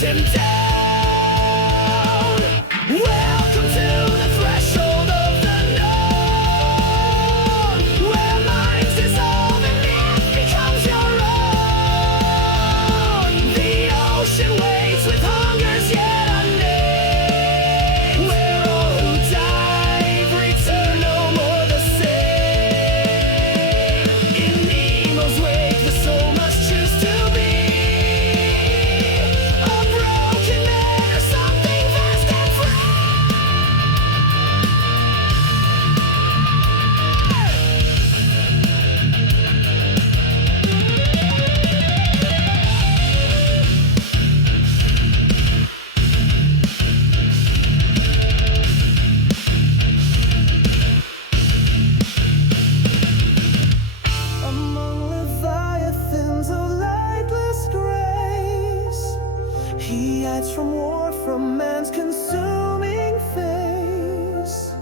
him down. Welcome to the threshold of the known, where minds dissolve and myth becomes your own. The ocean waits with hungers yet unnamed, where all who dive return no more the same. In Nemo's wake, the soul must choose to be a broken man or something vast and free. Among leviathans of lightless grace, he hides from war, from man's consuming face.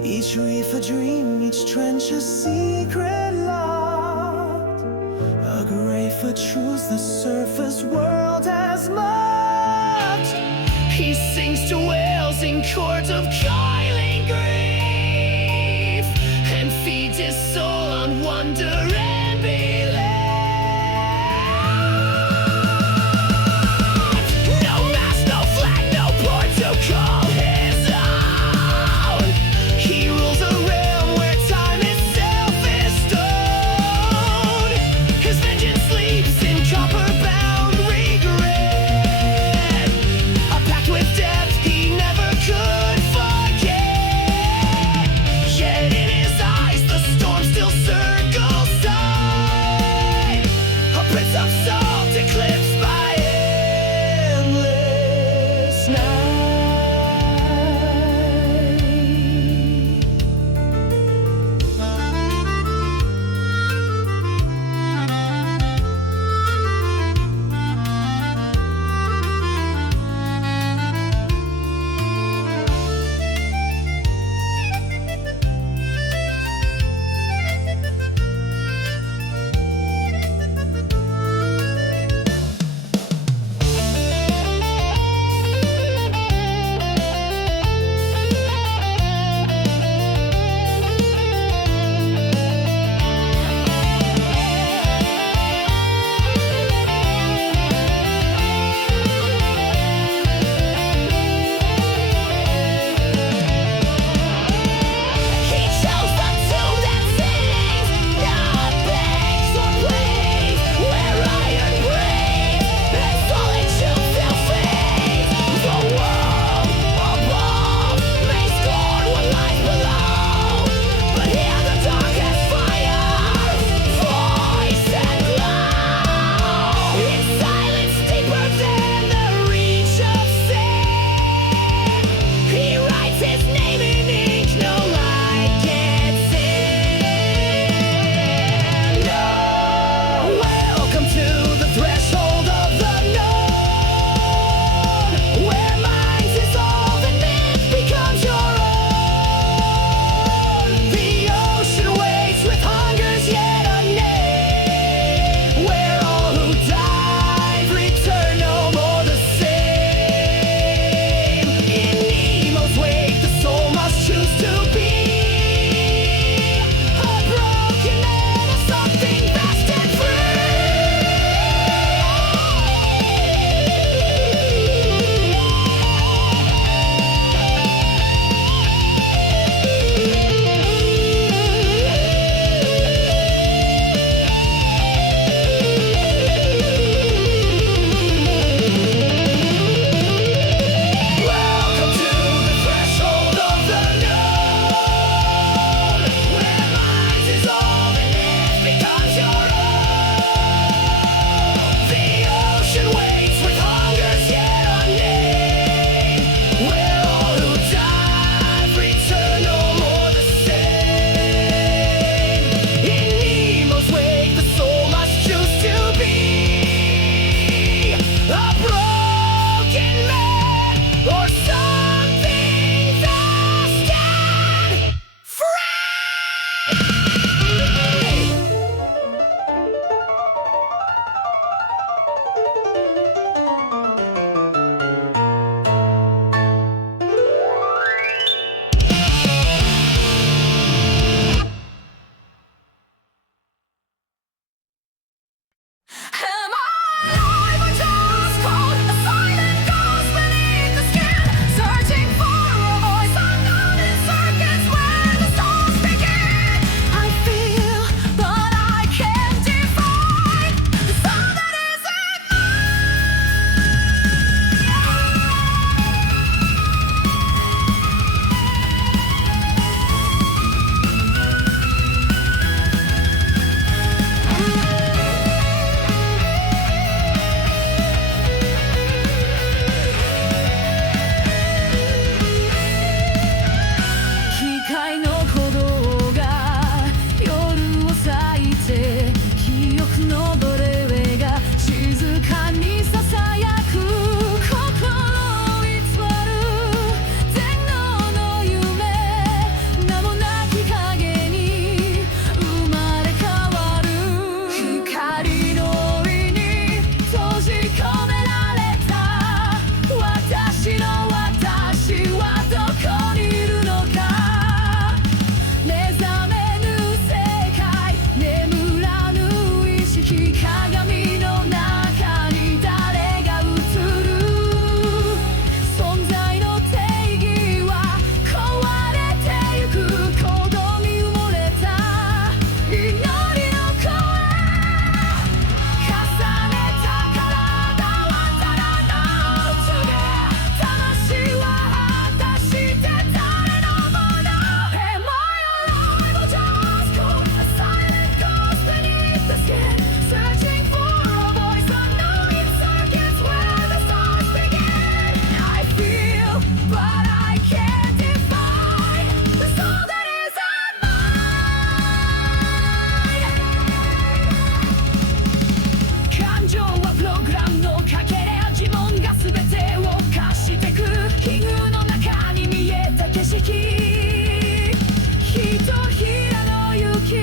Each reef a dream, each trench a secret locked, a grave for truths the surface world has mocked. He sings to whales in chords of coiling grief, and feeds his soul on wonder and belief. No mast, no flag, no port to call his own. He rules a realm where time itself is stone. His vengeance sleeps in copper-bound regret, a pact with death he never could forget. Yet in his eyes the storm still 鏡の中に誰が映る存在の定義は壊れてゆく鼓動に埋もれた祈りの声重ねた体はただの告げ魂は果たして誰のもの Am I alive or just cold? A silent ghost beneath the skin Searching for a voice unknown in circuits where the stars begin I feel but I can't define the soul that isn't mine 感情はプログラムのかけら呪文が全てを貸してく奇遇の中に見えた景色ひとひらの雪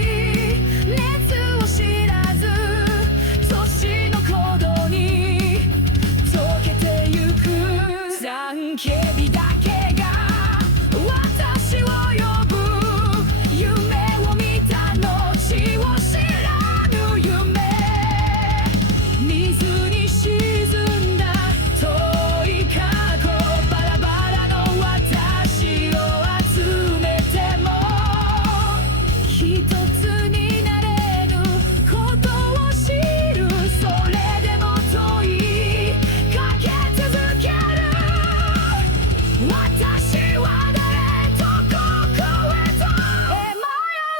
熱を知らず年の鼓動に溶けてゆく残景日だけが私を呼ぶ夢を見た後を知らぬ夢水に沈んだ遠い過去バラバラの私を集めても一つになれぬことを知るそれでも問いかけ続ける私は誰とここへと Am I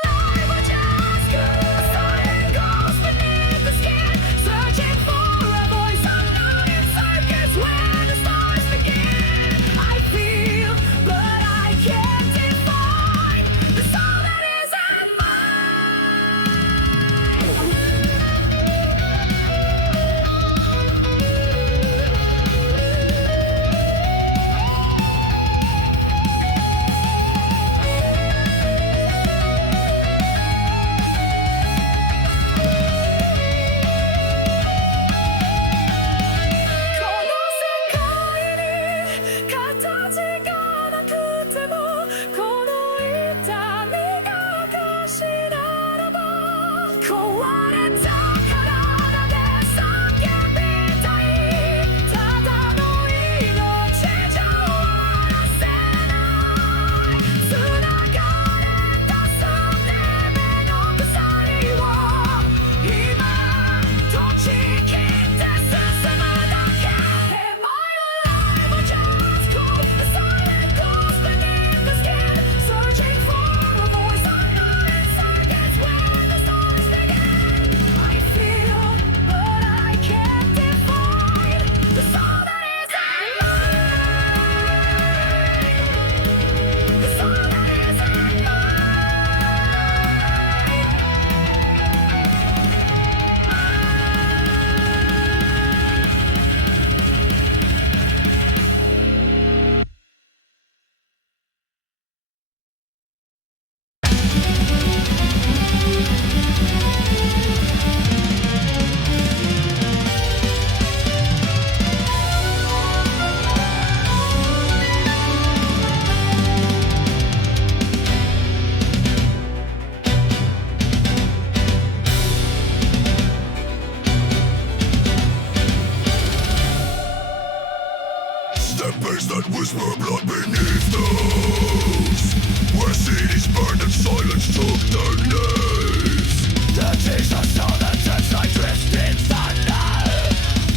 alive or just good? A silent ghost beneath the skin Searching for a voice unknown in circuits where the stars begin I feel but I can't define the soul that isn't mineこの世界に形がなくてもこの痛みが証ならば壊れた体で叫びたいただの命じゃ終わらせない繋がれた数年目の鎖を今閉じ切って進むだけ Am I alive or just cold? A silent ghost beneath the skin Searching for a voice unknown in circuits where the stars begin I feel but I can't define the soul that isn't mine The soul that isn't mine Steppers that whisper blood beneath those Where cities burned and silence took their names The Jesus saw the church like twisted thunder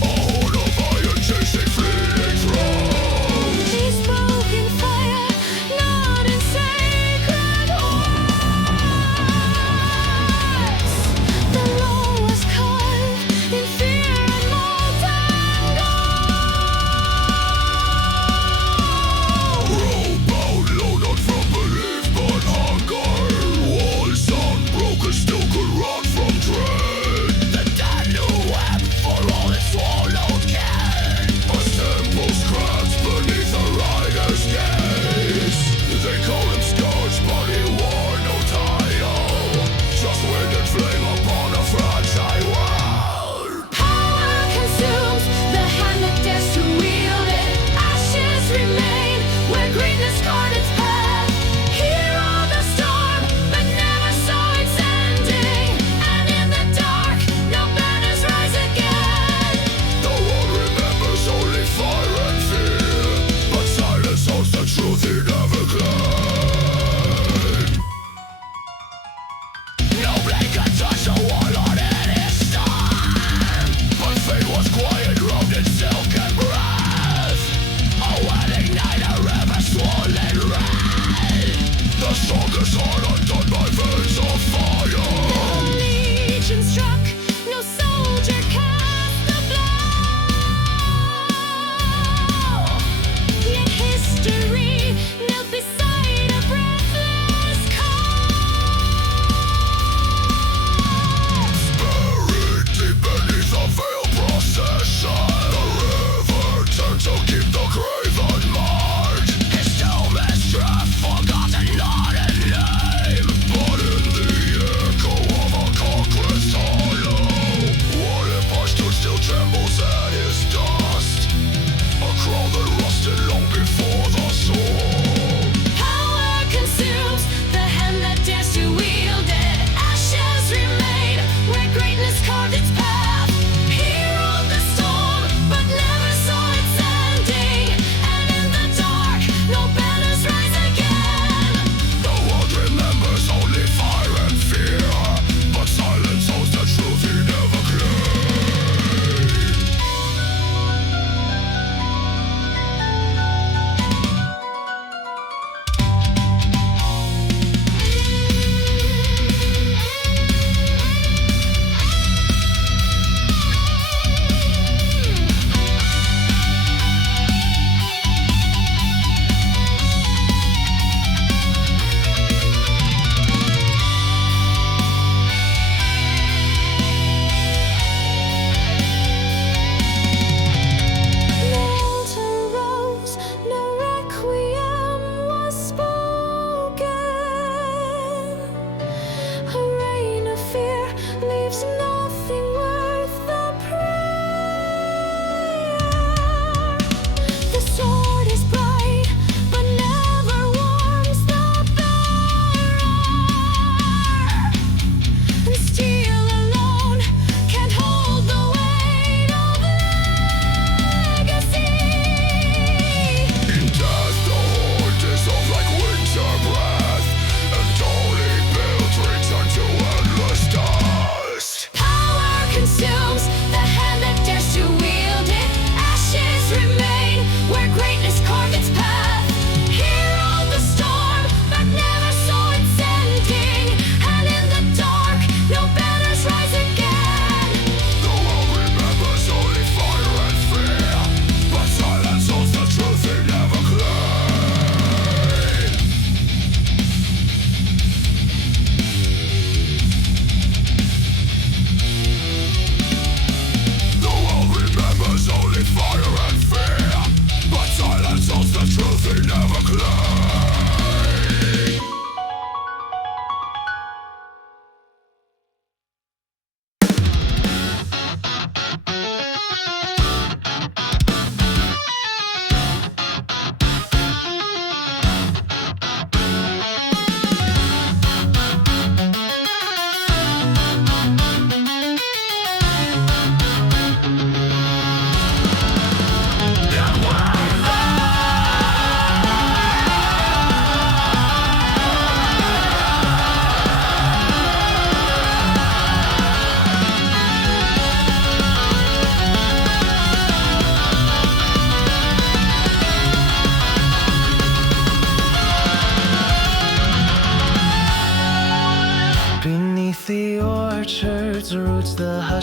A horn of iron chasing fleeting thrones He spoke in fire, not in sacred words. The law was carved in fear and molten gold. Rope bound, low not from belief but hunger Walls unbroken still could run from dread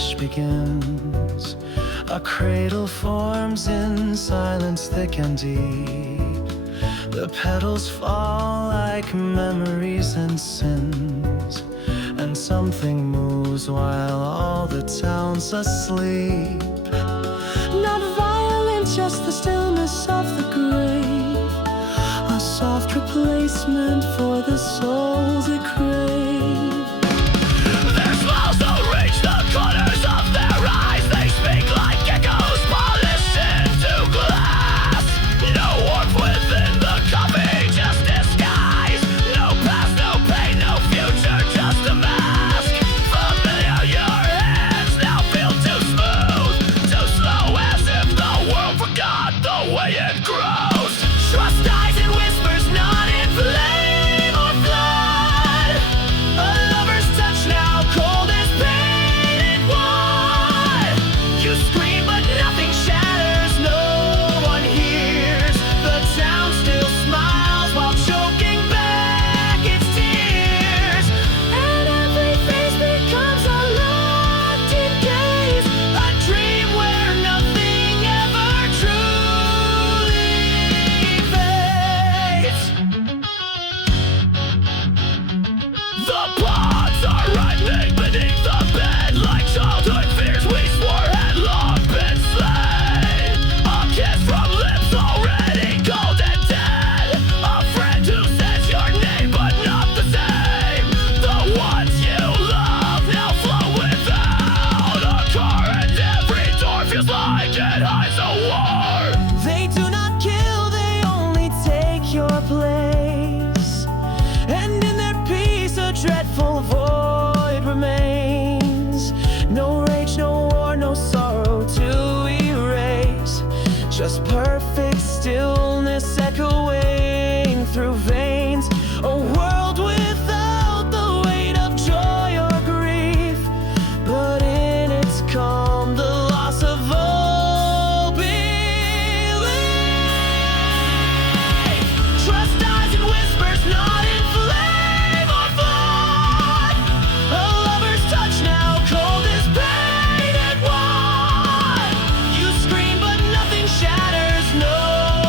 wish begins. A cradle forms in silence thick and deep. The petals fall like memories and sins, and something moves while all the town's asleep. Not violent, just the stillness of the grave, a soft replacement for the souls it craves. Their smiles don't reach the corners of their eyes. They speak like echoes polished into glass. No warmth within the coffee, just disguise. No past, no pain, no future, just a mask. Familiar, your hands now feel too smooth, too slow, as if the world forgot the way it grows. Trust dies in whispers, not in flame or flood. A lover's touch now cold as painted wood. You scream but nothing shatters, no one hears. The town still smiles while choking back its tears. And every face becomes a locked-in gaze, a dream where nothing ever truly fades. The pods are ripening beneath the bed, like childhood fears we swore had long been slain. A kiss from lips already cold and dead. A friend who says your name but not the same. The ones you love now flow without a car, and every door feels like it hides a war. They do not kill, they only take your place. And in their peace a dreadful void remains. No rage, no war, no sorrow to erase. Just perfect stillness echoing through veins. A world without the weight of joy or grief, but in its calm the loss of all belief. Trust dies in whispers, not in flame or flood. A lover's touch now cold as painted wood. You scream but nothing shatters, no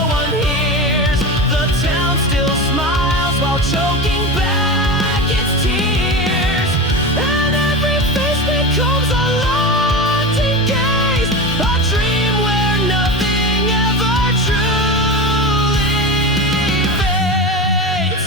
one hears. The town still smiles while choking back its tears. And every face becomes a locked-in gaze, a dream where nothing ever truly fades.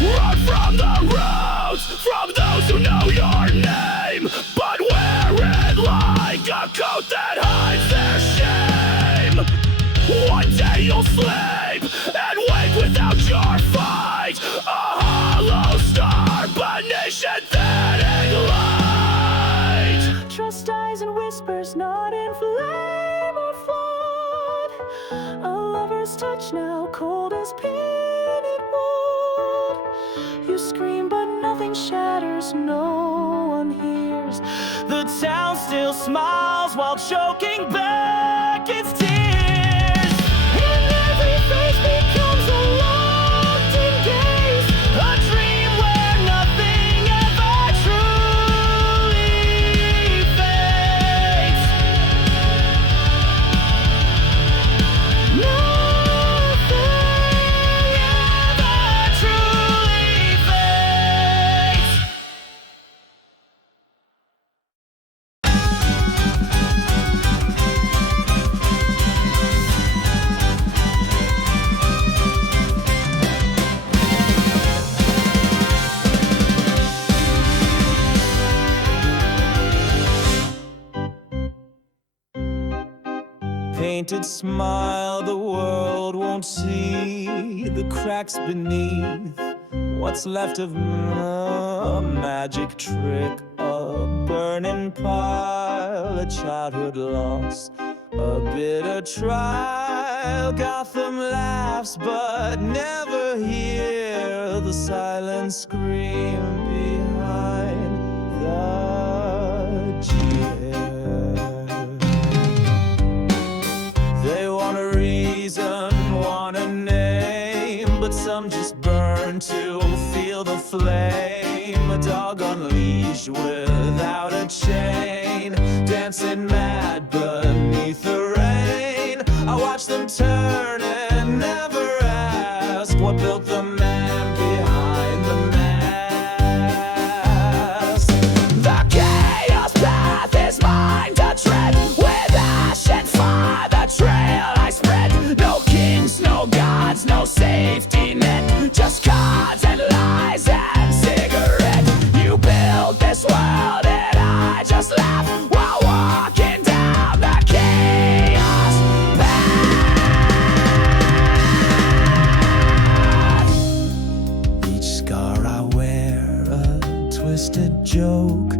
Run from the roads, from those who know your name, but wear it like a coat that hides their shame. One day you'll sleep and wake without your fight, a hollow star beneath synthetic light. Trust dies in whispers, not in flame or flood. A lover's touch now cold as painted wood. You scream but nothing shatters, no one hears. The town still smiles while choking back its tears. And every face becomes a locked-in gaze, a dream where nothing ever truly fades. Nothing ever truly fades. Painted smile, the world won't see the cracks beneath. What's left of a magic trick, a burning pile, a childhood loss, a bitter trial. Gotham laughs but never hear the silent scream behind the chair. They want a reason, want a name, but some just burn to feel the flame. A dog on leash without a chain, dancing mad beneath the rain. I watch them turn and never ask what built the man behind the mask. The chaos path is mine to tread, with ash and fire the trail I spread. No kings, no gods, no safety net, just cards and lies and cigarette. You build this world and I just laugh while walking down the chaos path. Each scar I wear a twisted joke,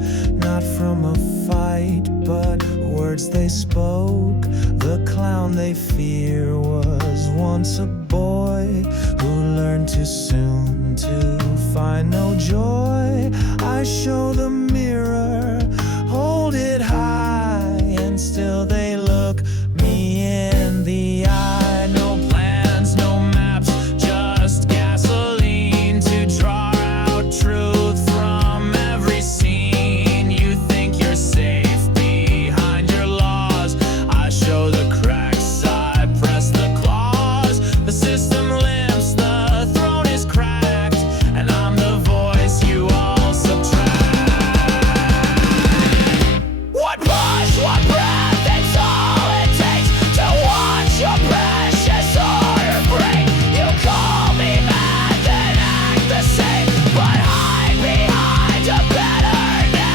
not from a fight but words they spoke. The clown they fear was once a boy who learned too soon to find no joy. I show the mirror, hold it high, and still they look me in the eye. No plans, no maps, just gasoline to draw out truth from every scene. You think you're safe behind your laws, I show the cracks, I press the claws. The system limps, the throne is cracked, and I'm the voice you all subtract. One push, one breath, it's all it takes to watch your precious order break. You call me mad, then act the same, but hide behind a better name.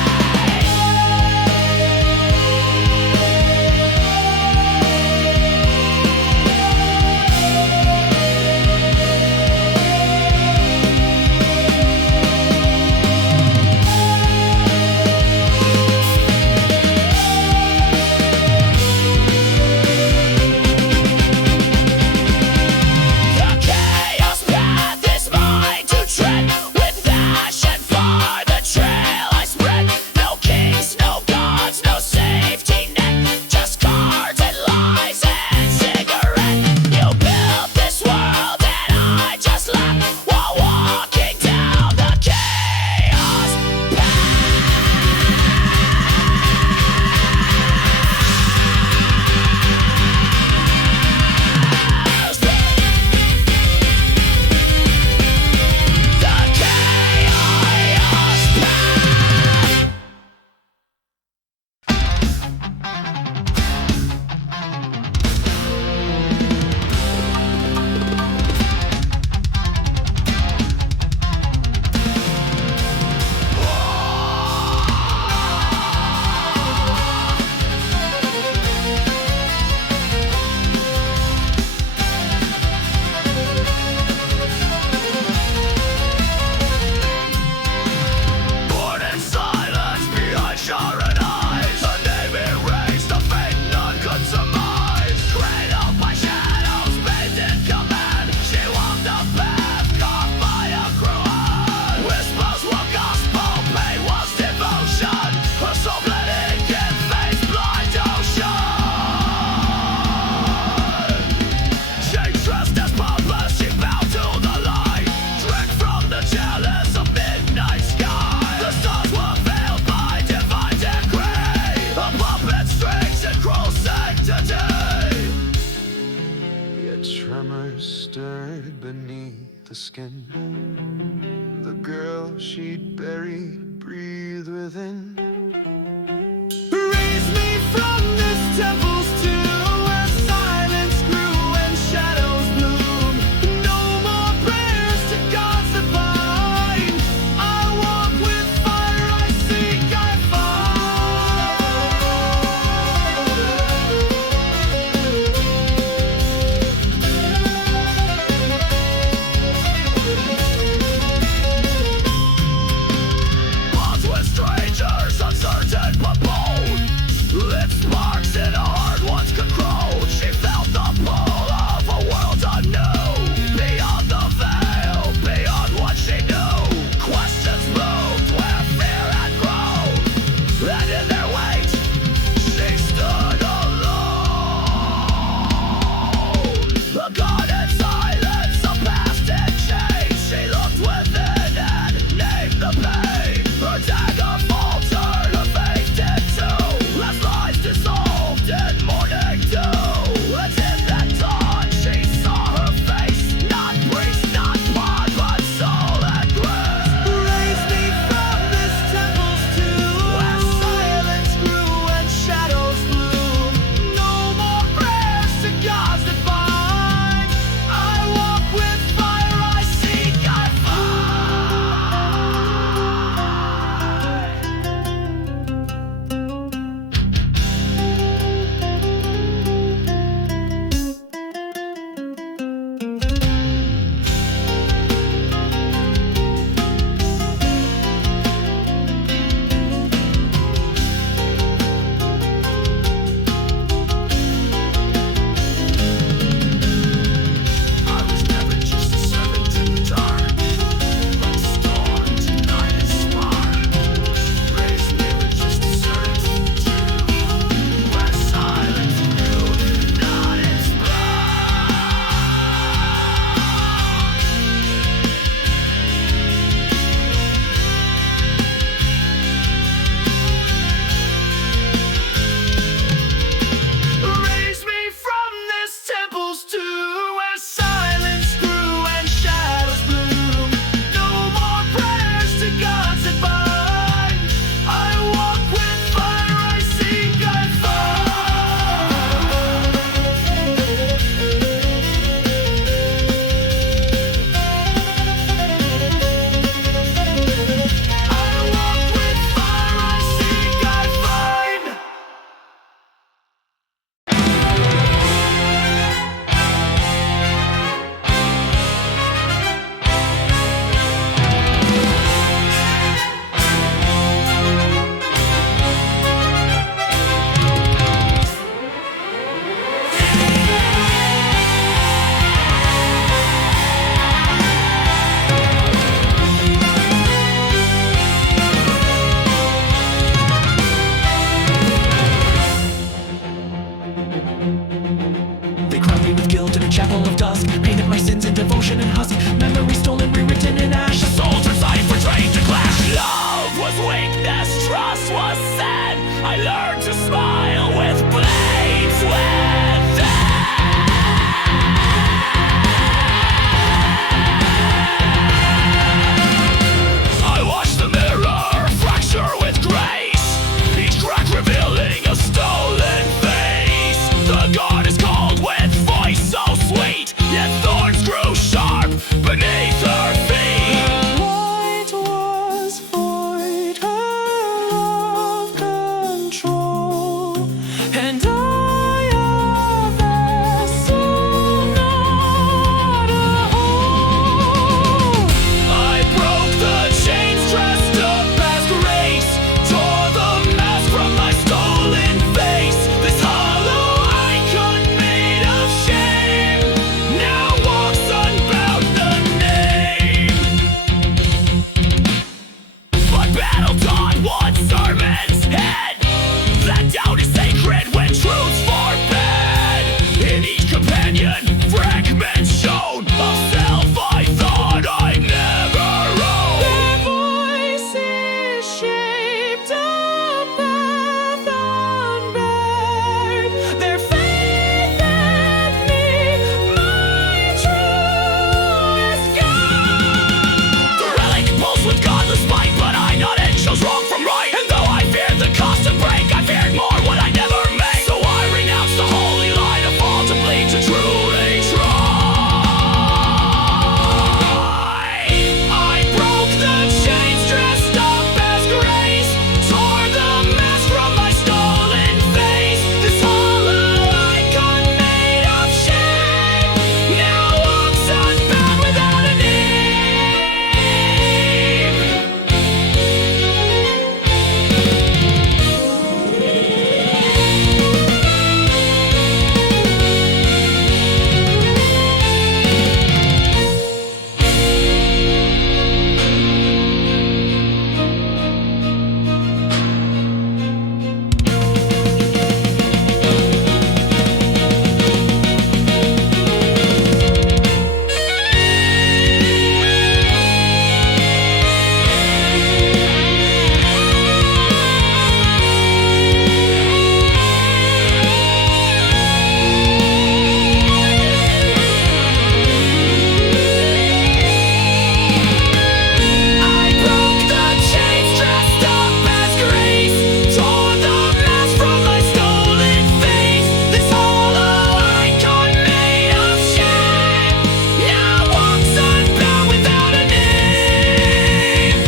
The chaos path is mine to tread, with ash and fire the trail I spread. No kings, no gods, no safety net, just cards and lies and cigarette. You built this world and I just laugh while walking down the chaos path. The chaos path. Born in silence behind shrouded eyes, a name erased, a fate none could surmise. Cradled by shadows, bathed in command, she walked a path carved by a cruel hand. Whispers were gospel, pain was devotion, her soul bled ink in fate's blind ocean. She dressed as purpose, she bowed to the light, drank from the chalice of midnight sky. The stars were veiled by divine decree, a puppet strings and cruel sanctity. Yet tremors stirred beneath the skin. The girl she'd buried breathed within. Raise me from this temple's tomb, where silence grew and shadows bloom. No more prayers to gods divine. I walk with fire, I seek, I find. Bonds with strangers, devotion and husk. Memories stolen, rewritten in ash. A soldier's life portrayed to clash. Love was weakness, trust was sin. I learned to smile with blades within. I watch the mirror fracture with grace, each crack revealing a stolen face. The god is called with voice so sweet, yet thorns grew sharp beneath her feet. Light was void, her love control, and I a vessel, not a hole. I broke the chains dressed up as grace, tore the mask from my stolen face. This hollow icon made of shame now walks unbound the name. But battle taught one servant's head that doubt is sacred when truth's forbid. In each companion, fragments shown of self I thought I'd never own. Their voices shaped a path unbared. Their faith and me, my truest guide. The relic pulsed with godless might, but I nodded, chose wrong from right. And though I feared the cost of break, I feared more what I never make. So I renounced the holy line of fall to bleed to truly try. I broke the chains dressed up as grace, tore the mask from my stolen face. This hollow icon made of shame now walks unbound without a name. I broke the chains dressed up as grace, tore the mask from my stolen face. This hollow icon made of shame now walks unbound without a name.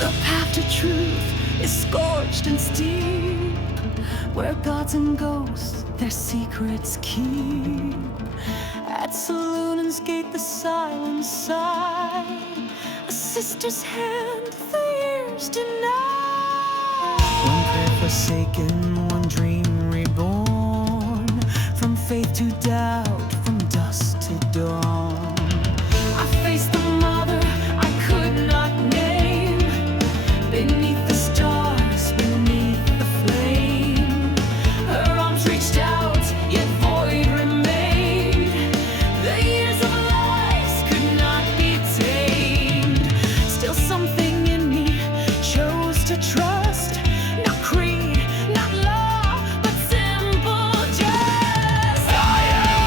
The path to truth is scorched and steep, where gods and ghosts their secrets keep. At Saloon's gate the silence sighed, a sister's hand the years denied. One prayer forsaken, one dream reborn, from faith to doubt, from dusk to dawn. I faced the mother I could not name, beneath the stars, beneath the flame. Her arms reached out, yet void remained. The years of lies could not be tamed. Still something in me chose to trust, not creed, not law, but simple just. I am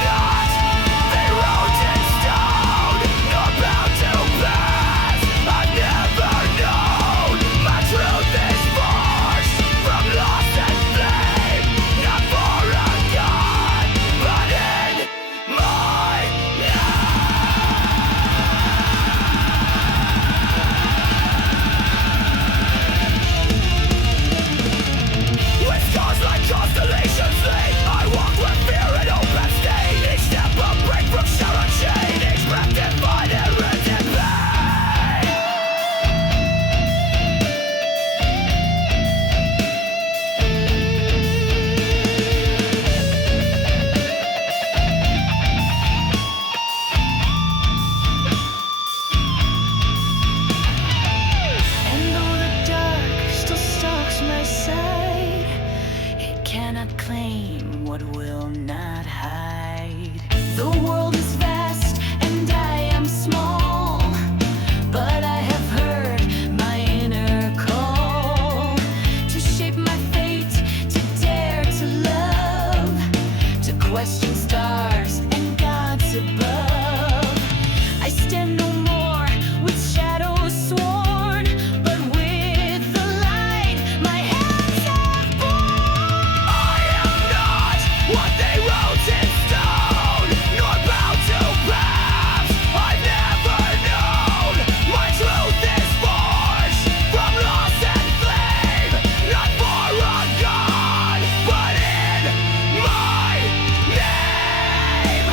what will not hide. The world is vast and I am small, but I have heard my inner call to shape my fate, to dare to love, to question stars and gods above. I stand no more with shadows sworn, but with the light my hands have borne. I am not what they wrote in stone, nor bound to paths I've never known. My truth is forged from loss and flame, not for a god, but in my name.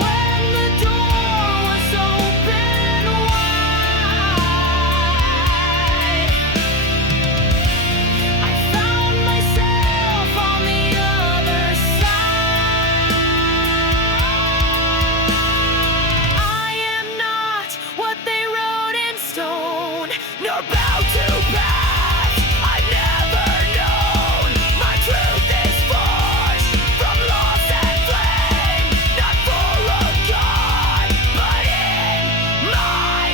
When the door was open wide, I found myself on the other side. I am not what they wrote in stone, Nor bound to paths I've never known. My truth is forged from loss and flame, not for a god, but in my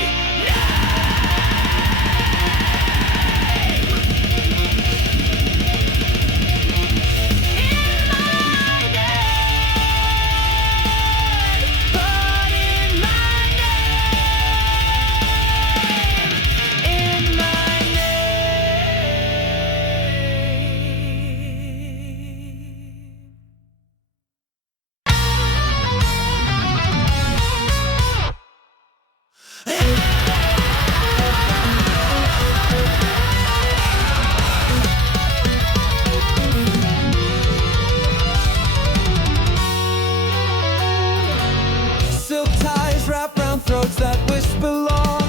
silk ties wrap round throats that whisper long.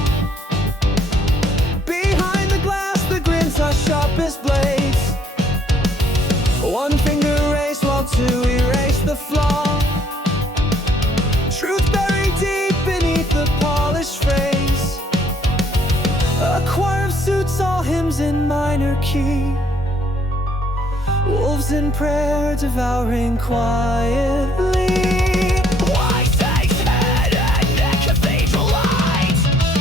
Behind the glass, the grins are sharp as blades. One finger raised while two erase the flaw. Truth buried deep beneath the polished phrase. A choir of suits, all hymns in minor key. Wolves in prayer devouring quietly. white face head and neck cathedral light.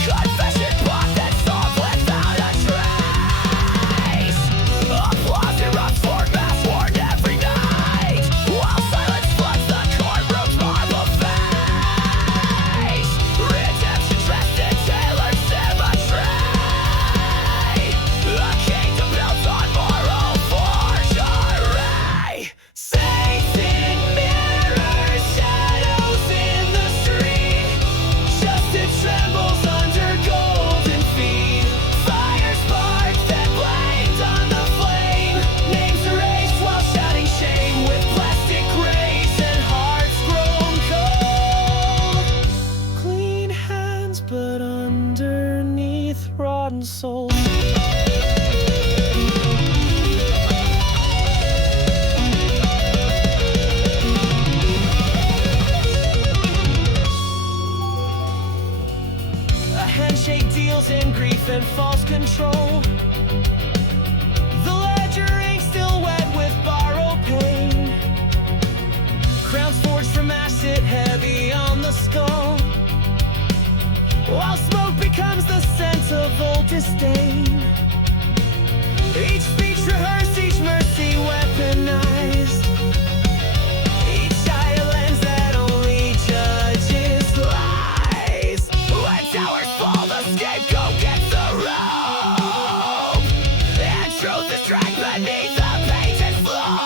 Confession box that songs without a trace. Applause erupts for mass worn every night, while silence floods the courtroom's marble face. Redemption dressed in tailored symmetry. A kingdom built on moral forgery. Saints in mirrors, shadows in the street. Justice trembles under golden feet. Fire sparks and blamed on the flame. Names erased while shouting shame with plastic grace and hearts grown cold. Clean hands, but underneath rotten souls. A handshake deals in grief and false control. The ledger ink still wet with borrowed pain. Crowns forged from ash sit heavy on the skull, while smoke becomes the scent of old disdain. Each speech rehearsed, each mercy weaponized. Each eye a lens that only judges lies. When towers fall, the scapegoat gets the rope, and truth is dragged beneath the painted floor.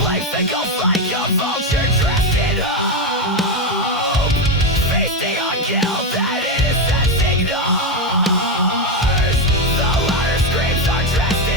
Blame signals like a vulture dressed in hope, feasting on guilt that innocence ignores. The louder screams are dressed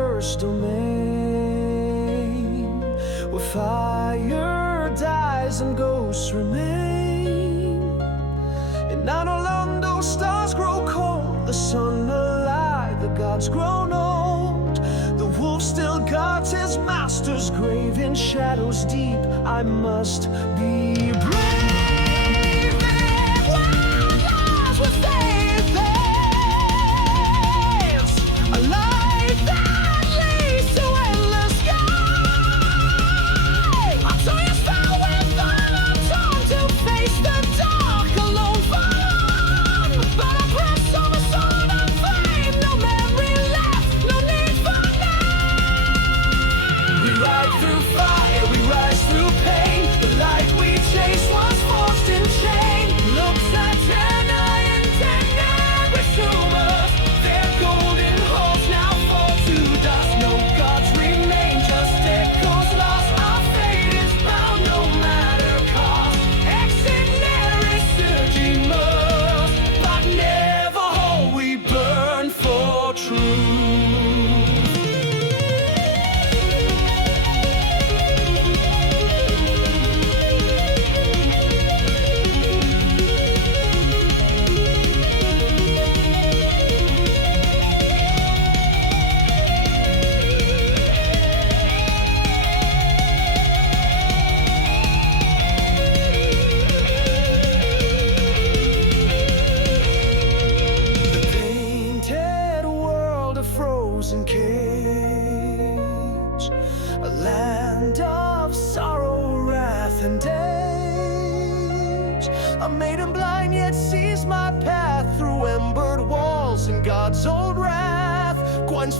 cursed domain, where fire dies and ghosts remain. And now no longer stars grow cold, the sun alive, the gods grown old. The wolf still guards his master's grave in shadows deep. I must be brave.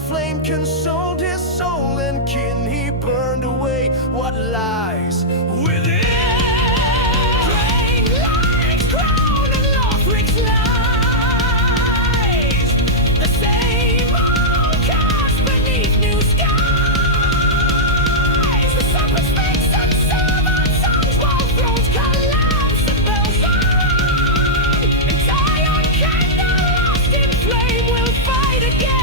Flame consumed his soul, and kin he burned away. What lies within? Drain lights, crown and Lothric's lies. The same old cast beneath new skies. The serpent speaks and servant songs while thrones collapse and bells are rung. And Zion candle lost in flame will fight again.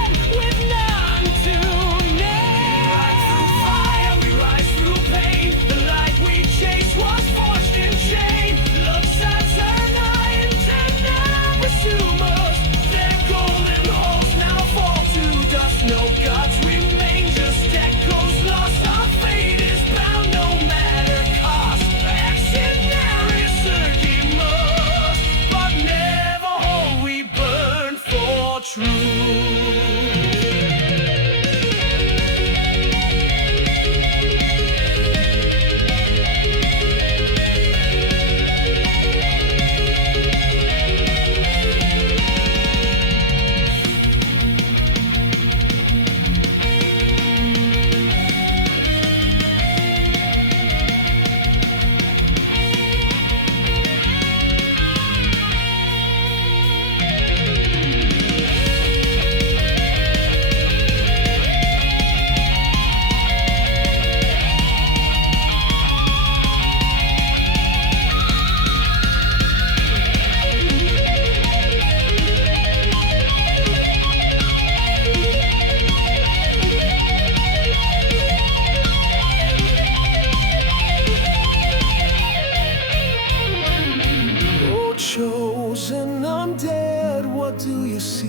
Chosen undead, what do you seek?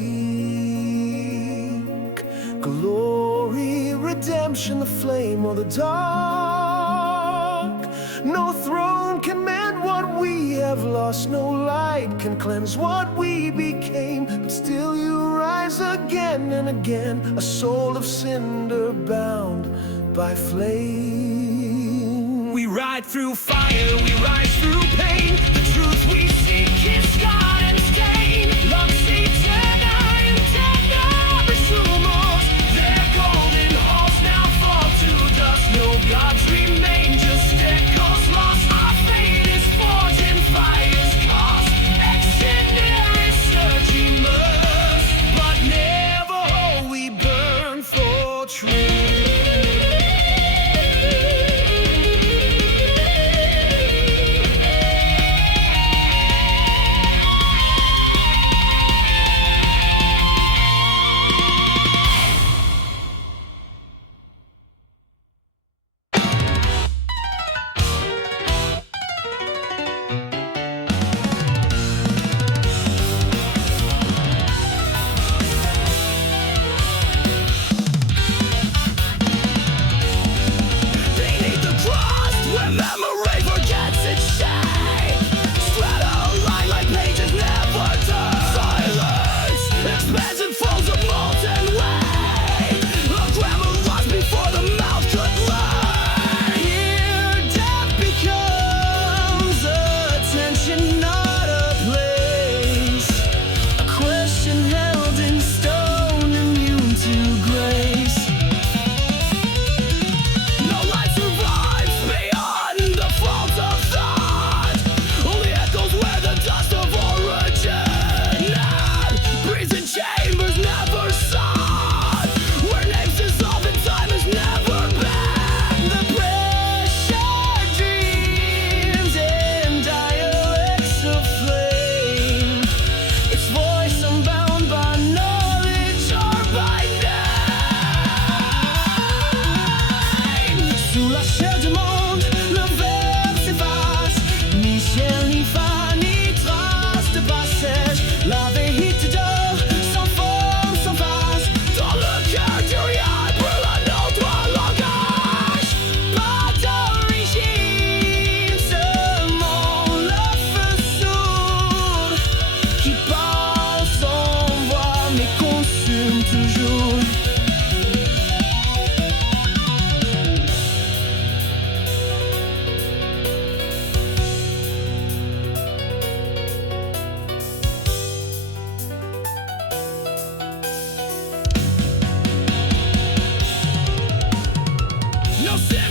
Glory, redemption, the flame or the dark? No throne can mend what we have lost, no light can cleanse what we became. But still you rise again and again, a soul of cinder bound by flame. We ride through fire, we rise through pain. The truth we seek is scarred and stained. Lux Aeterna Alt, resumos. Their golden halls now fall to dust. No gods remain, just echoes lost. Our fate is forged in fire's cost. Excentric surgimers, but never whole, we burn for truth.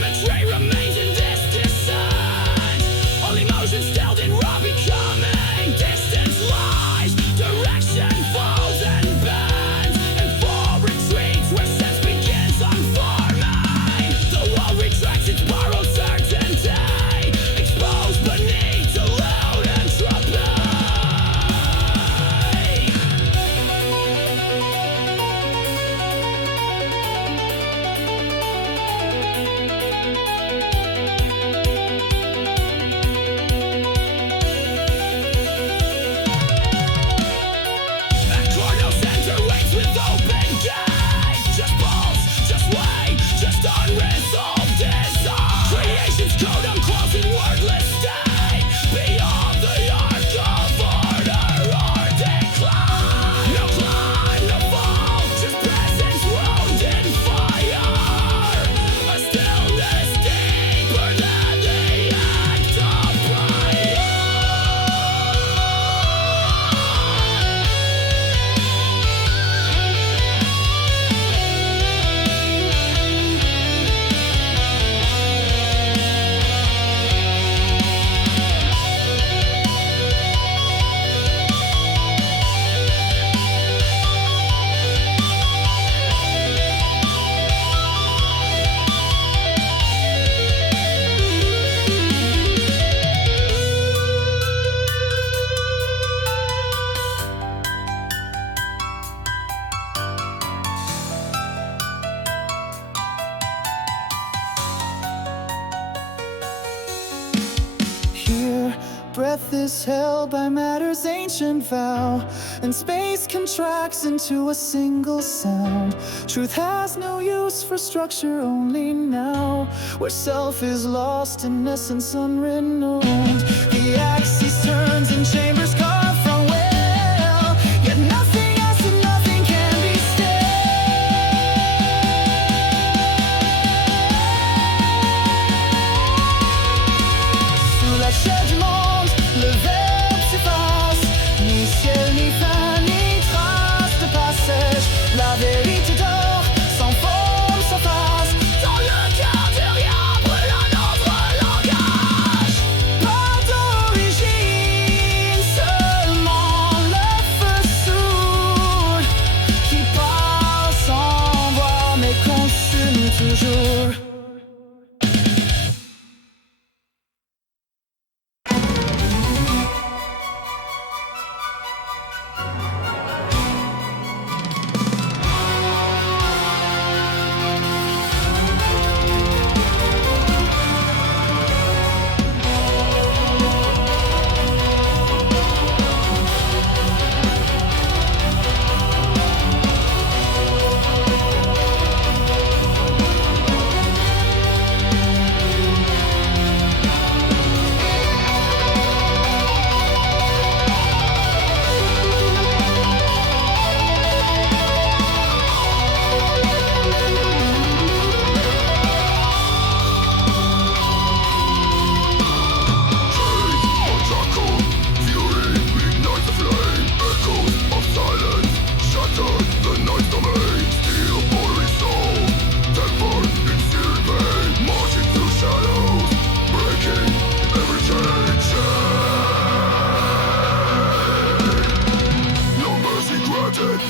Symmetry remains in this descent. All emotions stilled in raw becoming. Distance lies, direction falls and bends. And full retreats where sense begins unforming. The wall retracts its borrowed certainty, exposed beneath the loud entropy. Cornell center waits with open gate. Just pulse, just wait, just unresolved desire. Creation's code unclosed in wordless state. Beyond the arc of order or decline. No climb, no fall, just presence wounded fire. A stillness deeper than the act of prayer. Here, breath is held by matter's ancient vow, and space contracts into a single sound. Truth has no use for structure, only now, where self is lost in essence unrenowned. The axis turns and chambers carved from well, yet nothing else and nothing can be Sous la chair du monde, le verbe s'efface. Ni ciel, ni fin, ni trace de passage. La vérité dort, sans forme, sans face. Dans le cœur du rien brûle un autre langage. Pas d'origine, seulement le feu soude qui passe sans voir mais consume toujours.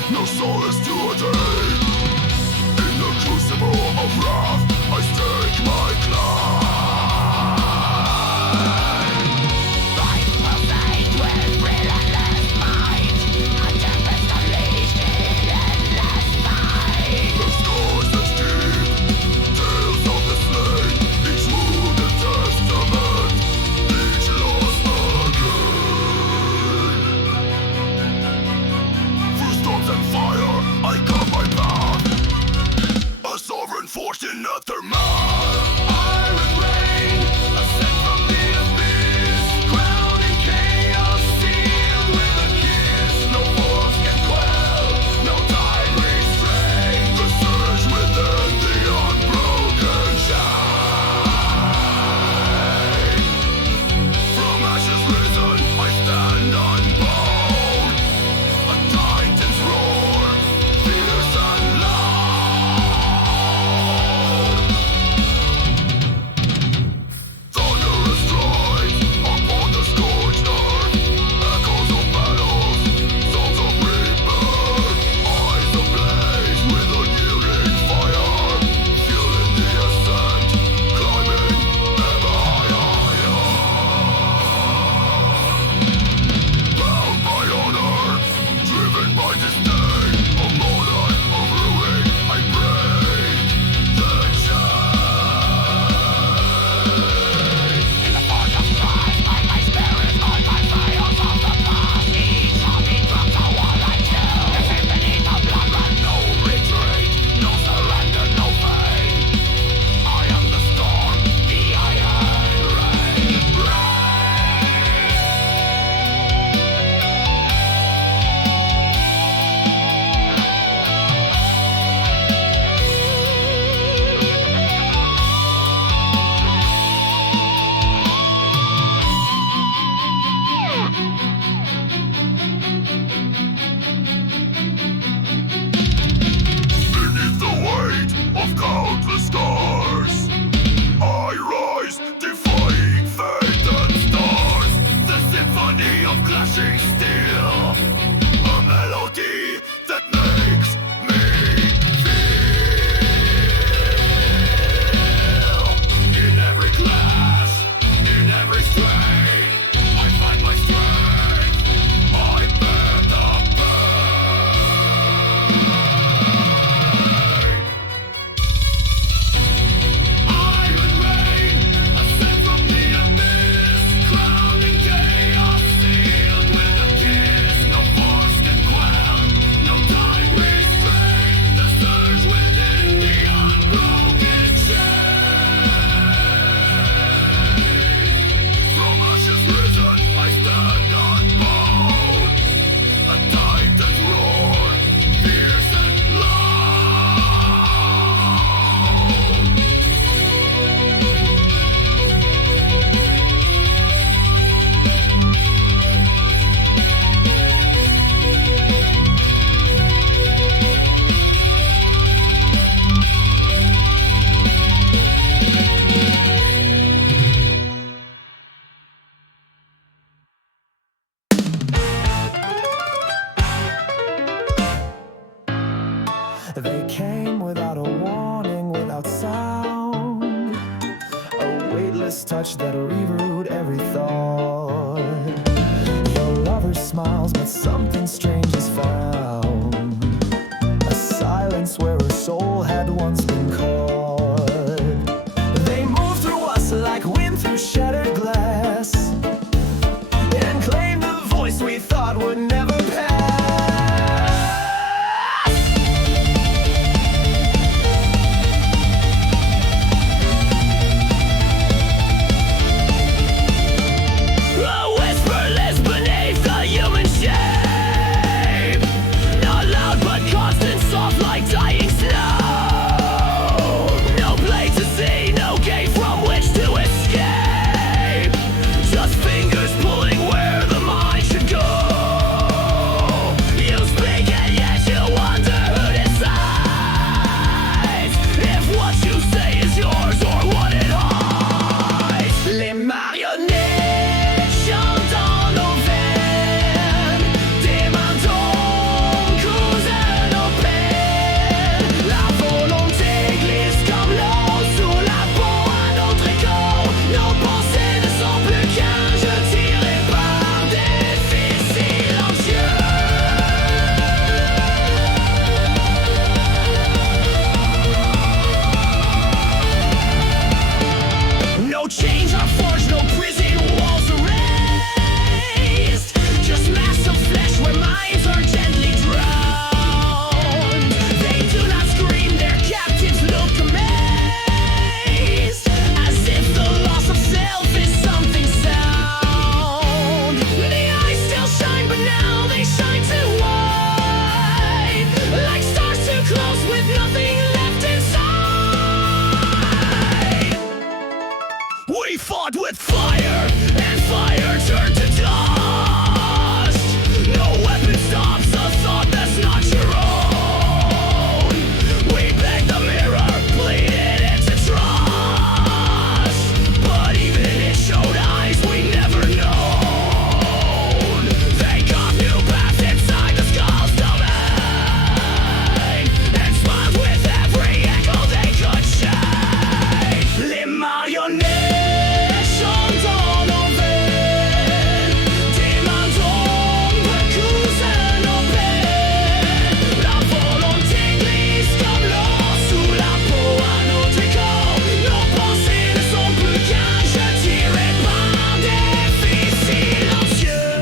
No solace to attain. In the crucible of wrath, I stake my claim. Life pervades with relentless might. A tempest unleashed in endless fight. The scars that deep, tales of the slain, each wounded testament, each lost again. Through storms and fire, I cut my path. A sovereign force in aftermath. Iron rain, ascend from the abyss. Crowned in chaos, sealed with a kiss. No force can quell, no tide restrain. The surge within the unbroken chain. From ashes risen, I stand unbound. A titan's roar, fierce and loud. caress touch that reroute every thought. Your lover smiles, but something strange is found. A silence where her soul had once been caught. They move through us like wind through shattered glass, and claim the voice we thought would never pass. A whisper lives beneath the human shape, not loud but constant, soft like dying snow. No blade to see, no gate from which to escape, just fingers pulling where the mind should go. You speak and yet you wonder who decides if what you say is yours or what it hides. Les marionnettes chantent dans nos veines, des mains d'homme causent nos peines. La volonté glisse comme l'eau sous la peau à notre écho. Nos pensées ne sont plus qu'un jeu tiré par des fils silencieux. No chains are forged, no prison walls are raised, just masks of flesh where minds are gently drowned. They do not scream, their captives look amazed, as if the loss of self is something sound. The eyes still shine, but now they shine too wide, like stars too close with nothing left inside. We fought with fire, and fire turned to dust. No weapon stops a thought that's not your own. We begged the mirror, pleaded into trust, but even it showed eyes we never known. They carved new paths inside the skull's domain, and smiled with every echo they could shake. Les marionnettes chantent dans nos veines, des mains d'ombre cousent nos peines. La volonté glisse comme l'eau sous la peau à notre écho. Nos pensées ne sont plus qu'un jeu tiré par des fils silencieux.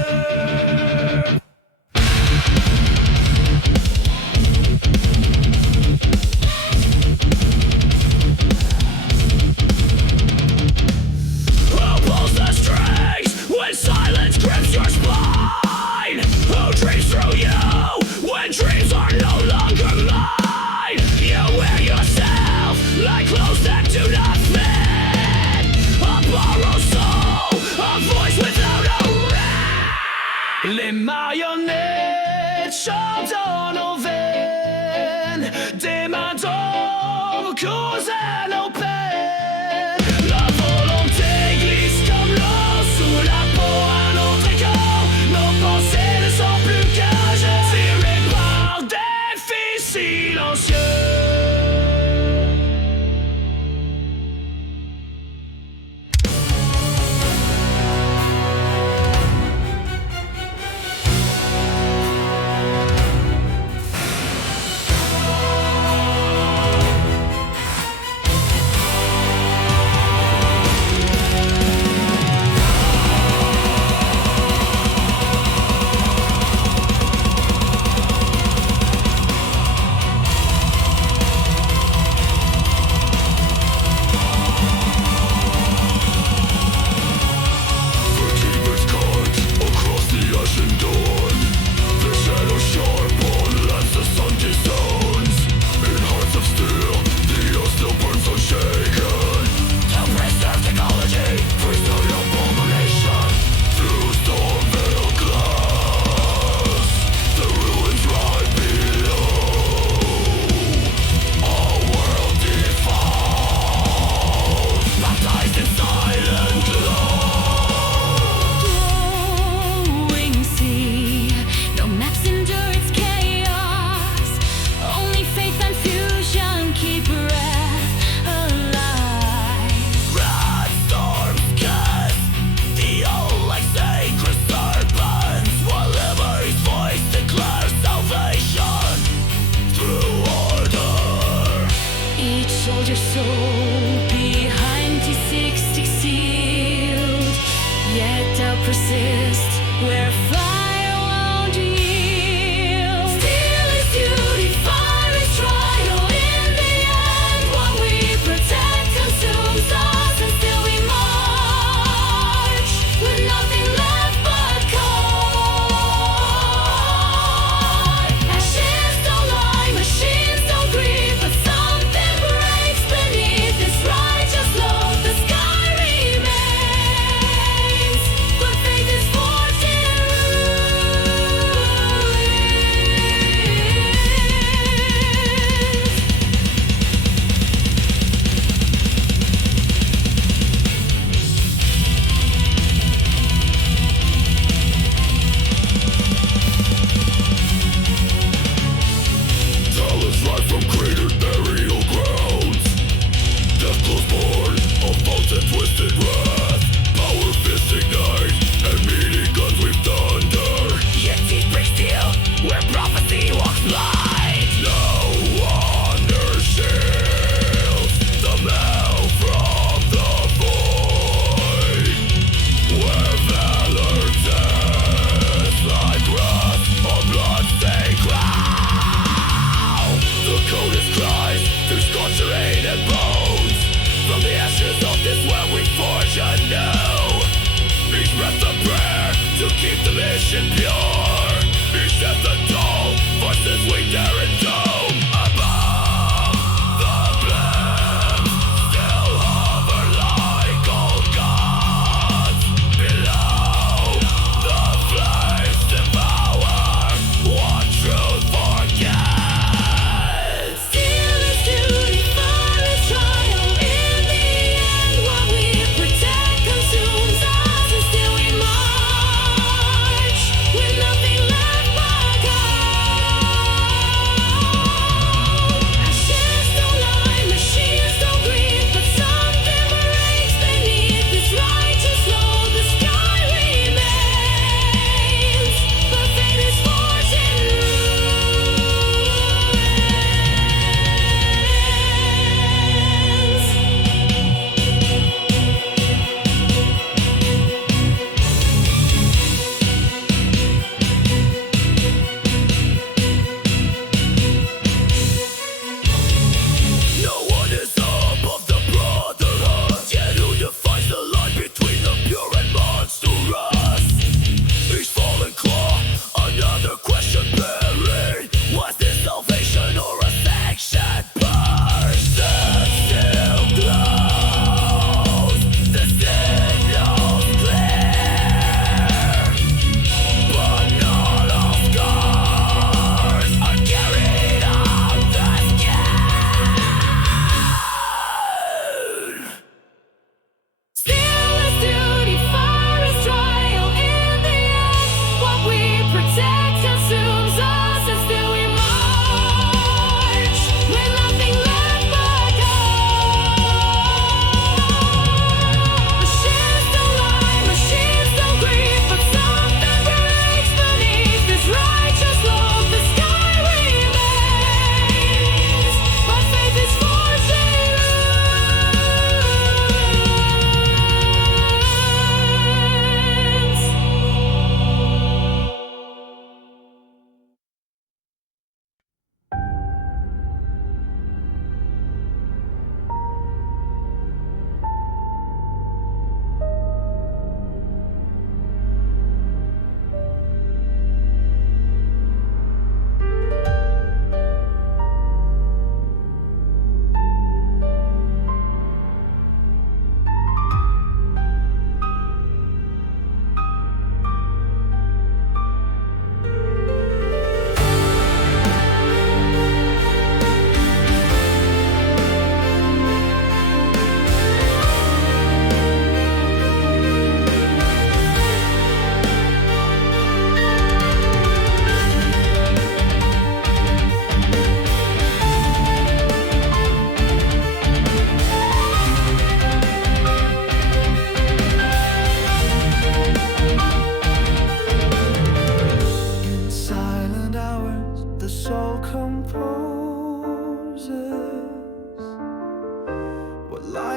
Who pulls the strings when silence grips your spine? Who dreams through you when dreams are no longer mine? You wear yourself like clothes that do not fit, a borrowed soul, a voice without a rest. Les marionnettes chantent dans nos veines, des mains d'ombre causent nos peines. La volonté glisse comme l'eau sous la peau à notre écho. Nos pensées ne sont plus qu'un jeu tiré par des fils silencieux. soul behind T60 sealed, yet I'll persist where fire won't yield. Still is duty, fire is trial. In the end, what we protect consumes us, and still we march with nothing left but cold. Ashes don't lie, machines don't grieve, but something breaks beneath this righteous load. The sky remains, but faith is forged in runes.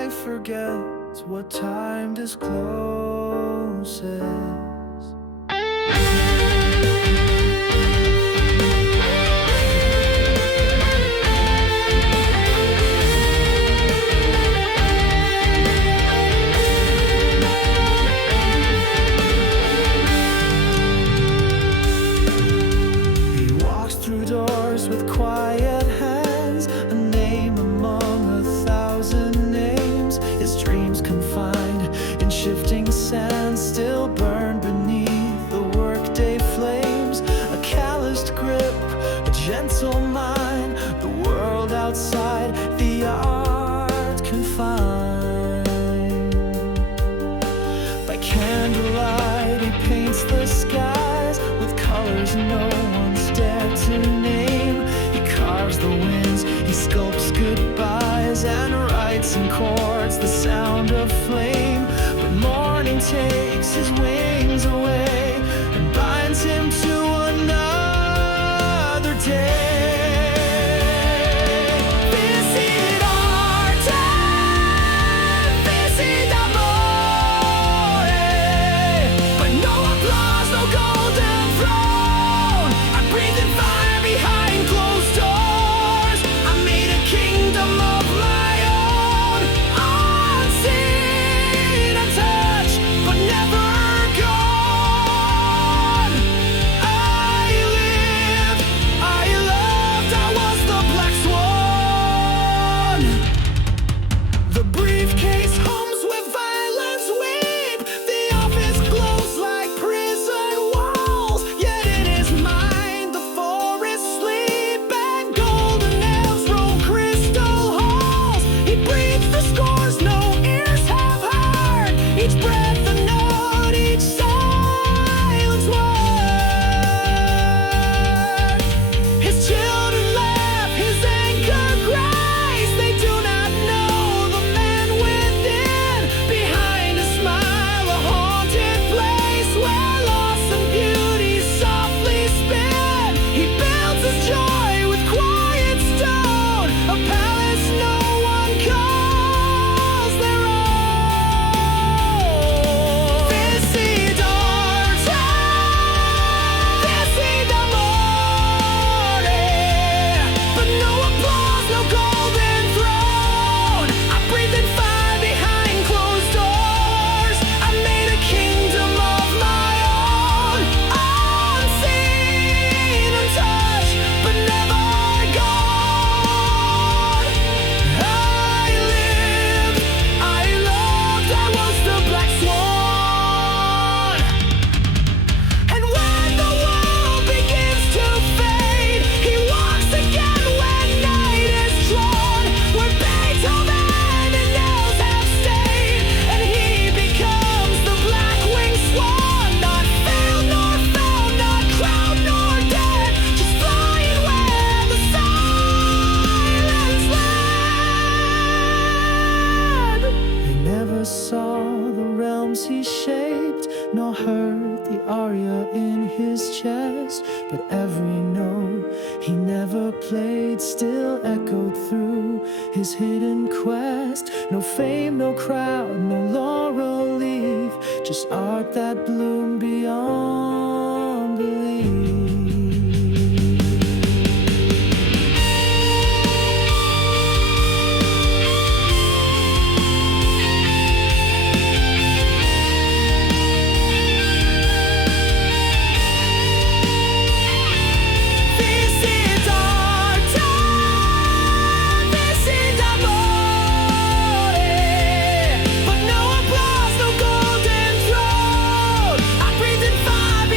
I forget what time discloses. Through doors with quiet hands, a name among 1,000 names. His dreams confined in shifting sands still burn beneath the workday flames. A calloused grip, a gentle mind, the world outside, the art confined. By candlelight he paints the skies with colors no one's dared to name. He carves the winds, he sculpts goodbyes and writes in chords the sound of flame. But morning takes his wings away and binds him to another day. Visit arte, visit amore, but no applause, no golden throne. I'm breathing fire behind closed doors. I made a kingdom of my own, unseen, untouched, but never gone. I lived, I loved, I was the black swan. The briefcase hums with violence weep. The office glows like prison walls. Yet in his mind the forest sleep and golden nails roam crystal halls. He breathes the scores no ears have heard. Each breath a note, each silence word. His children laugh, his anger cries. They do not know the man within. Behind a smile, a haunted place where loss and beauty softly spin. He builds his joy with quiet stone, a palace no one calls their own. Visit arte, visit amore, but no applause, no golden throne. I'm breathing fire behind closed doors. I made a kingdom of my own, unseen, untouched, but never gone. I lived, I loved, I was the black swan. And when the world begins to fade, he walks again when night is drawn. Where Beethoven and nails have stayed, and he becomes the black-winged swan. Not failed nor found, not crowned nor dead, just flying where the silence led. They never saw the realms he shaped, nor heard the aria in his chest. But every note he never played still echoed through his hidden quest. No fame, no crowd, no laurel leaf, just art that bloomed beyond belief. Visit arte, visit amore, but no applause, no golden throne. I'm breathing fire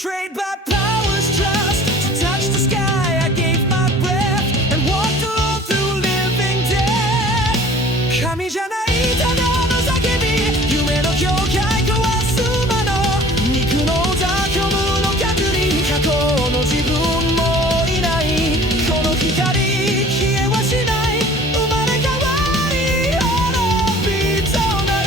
betrayed by powers just to touch the sky. I gave my breath and walked alone through living death. 神じゃないただの叫び、夢の境界壊す魔の肉の座虚無の隔離、過去の自分もいない。この光消えはしない。生まれ変わり滅びとなる。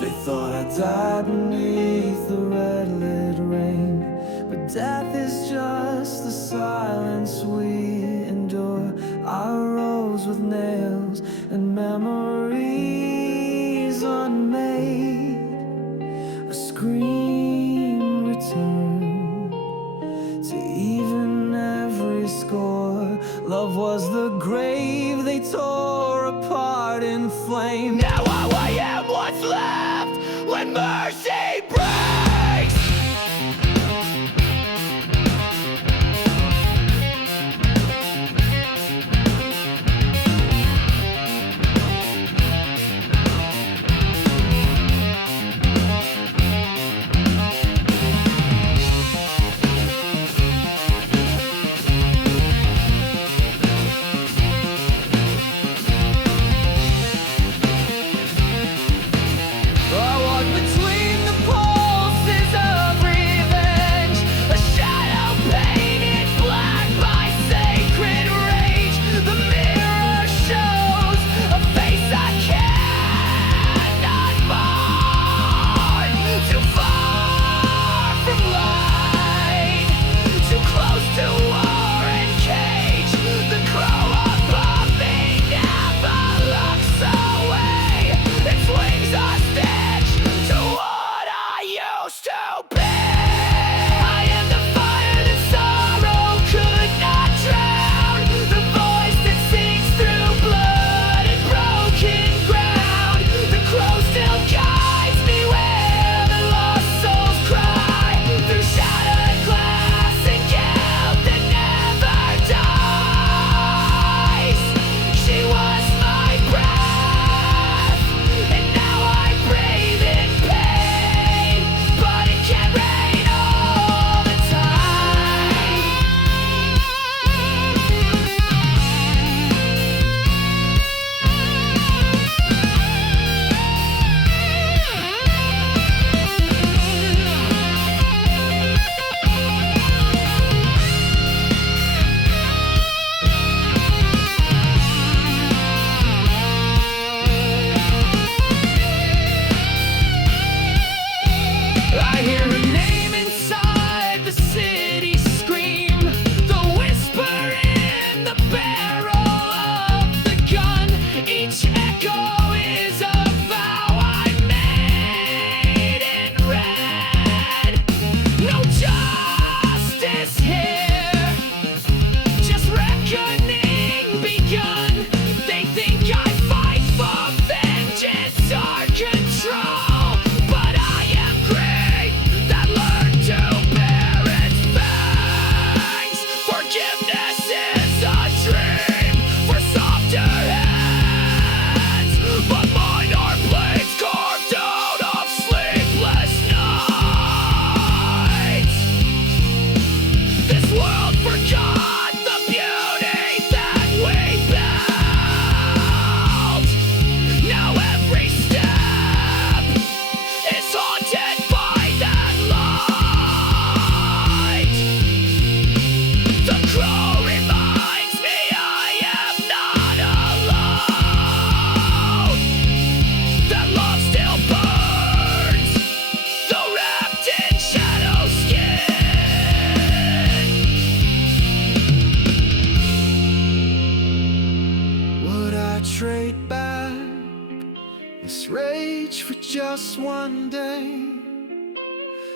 They thought I died beneath the red-lit rain, but death is just the silence we endure. I rose with nails and memories unmade. A scream returned to even every score. Love was the grave they tore apart in flame. Now all I am what's left when mercy breaks. I walk between the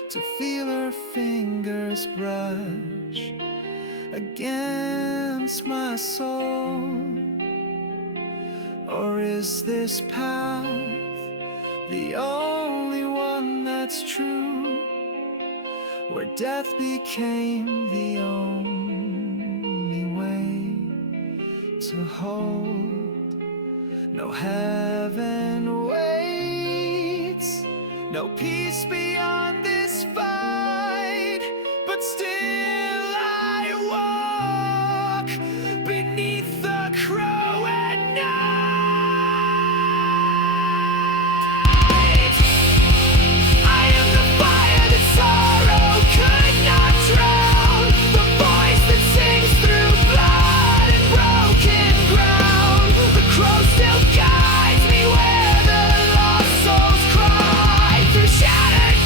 to feel her fingers brush against my soul? Or is this path the only one that's true, where death became the only way to hold? No heaven waits, no peace beyond this fight, but still I walk beneath the crow at night. I am the fire that sorrow could not drown, the voice that sings through blood and broken ground. The crow still guides me where the lost souls cry, through shattered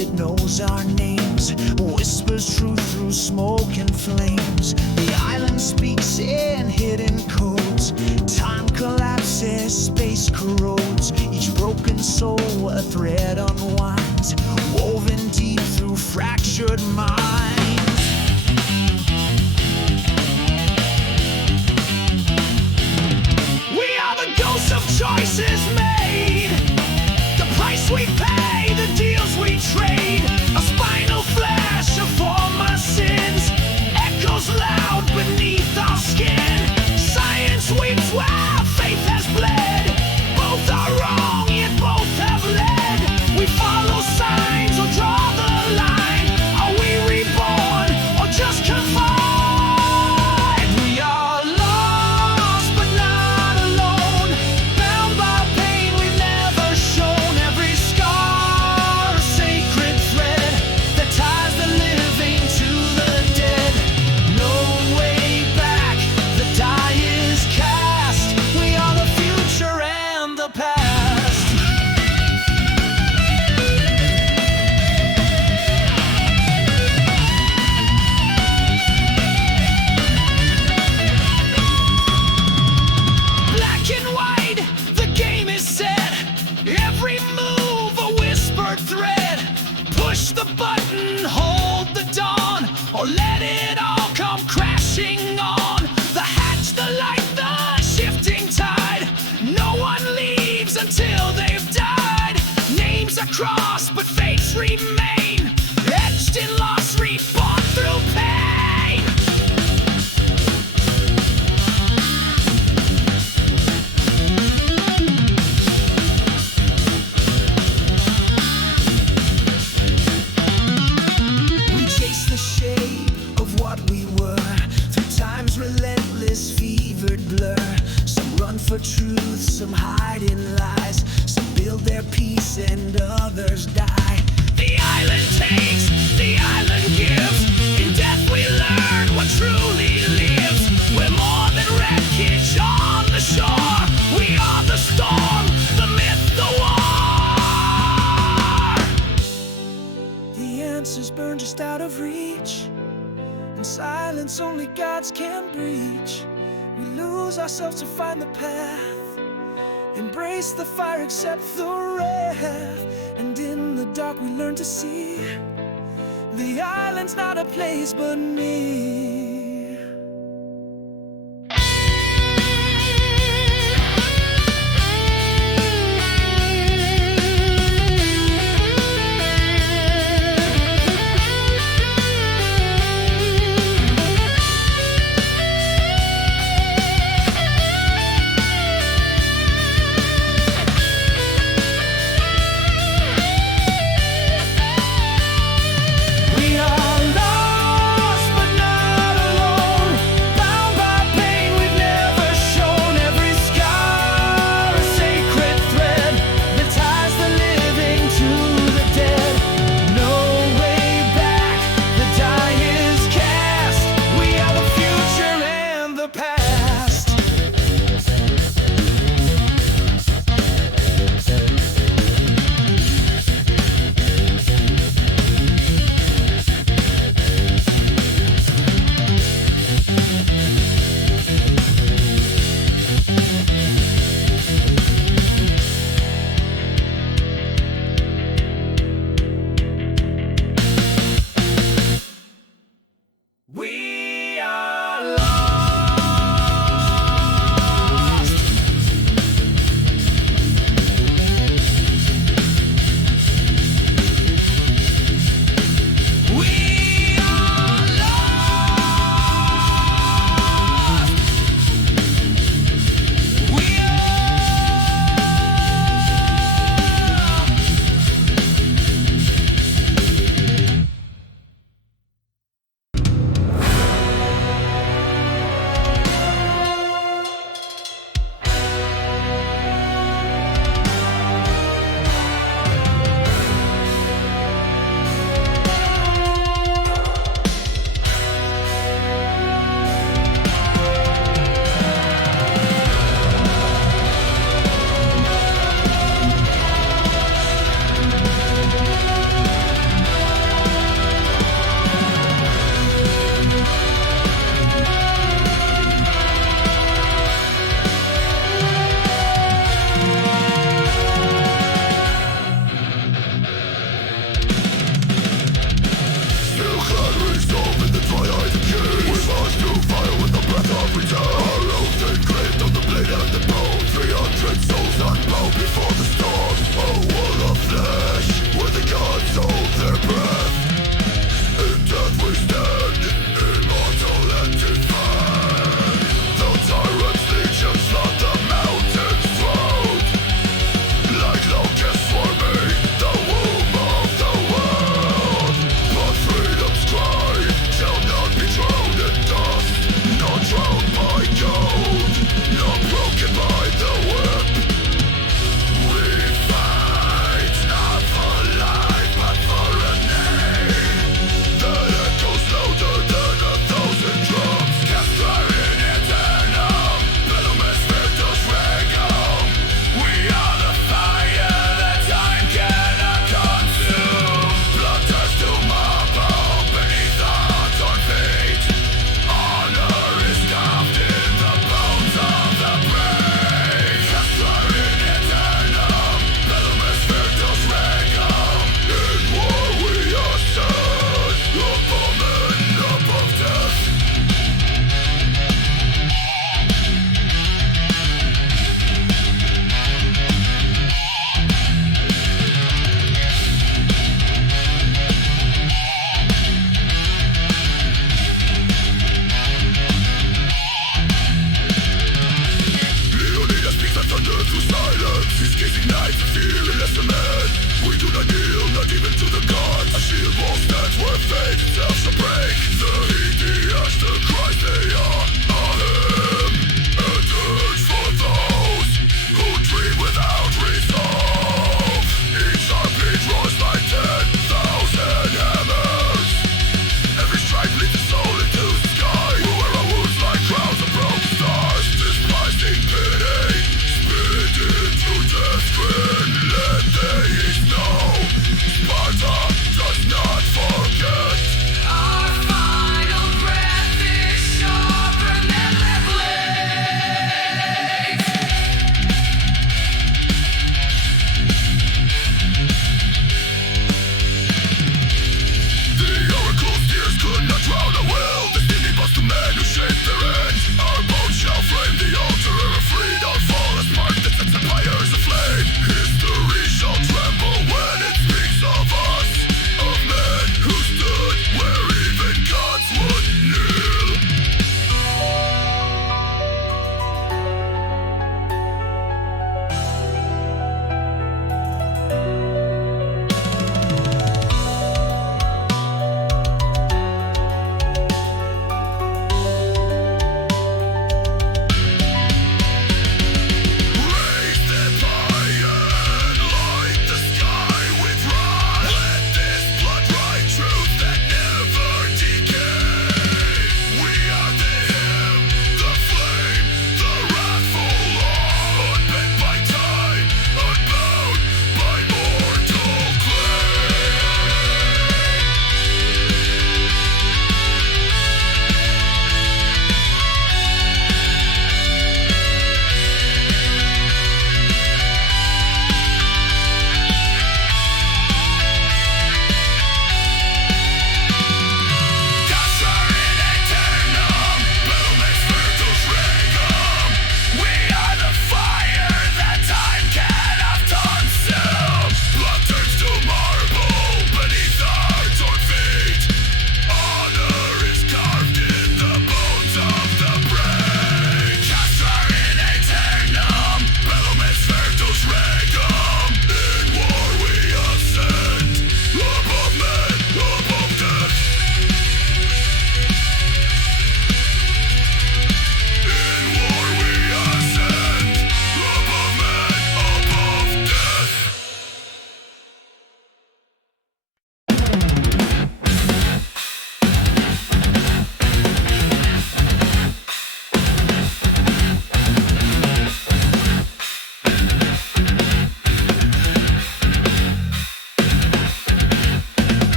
it knows our names, whispers truth through smoke and flames. The island speaks in hidden codes. Time collapses, space corrodes. Each broken soul a thread unwinds, woven deep through fractured minds. We are the ghosts of choices made, the price we pay, the deals we trade. A spinal flash of former sins echoes loud beneath our skin. Science weeps where faith has bled. Both are wrong, yet both have led. We follow signs or draw the line. Are we reborn or just confined? We are lost but not alone, bound by pain we've never shown. Every scar a sacred thread that ties the living to the dead. No way back, the die is cast. We are the future and the past. Black and white, the game is set. Every move a whispered thread. Push the button, hold the dawn, or let it all come crashing on. The hatch, the light, the shifting tide. No one leaves until they've died. Names are crossed, but fates remain. Etched in loss, reborn through pain. We chase the shape of what we were through time's relentless fevered blur. Some run for truth, some hide in lies. Some build their peace and others die. The island takes, the island gives. In death we learn what truly lives. We're more than wreckage on the shore. We are the storm, the myth, the war. The answers burn just out of reach. In silence only gods can breach. We lose ourselves to find the path. Embrace the fire, accept the wrath. And in the dark we learn to see the island's not a place but me. We are lost but not alone.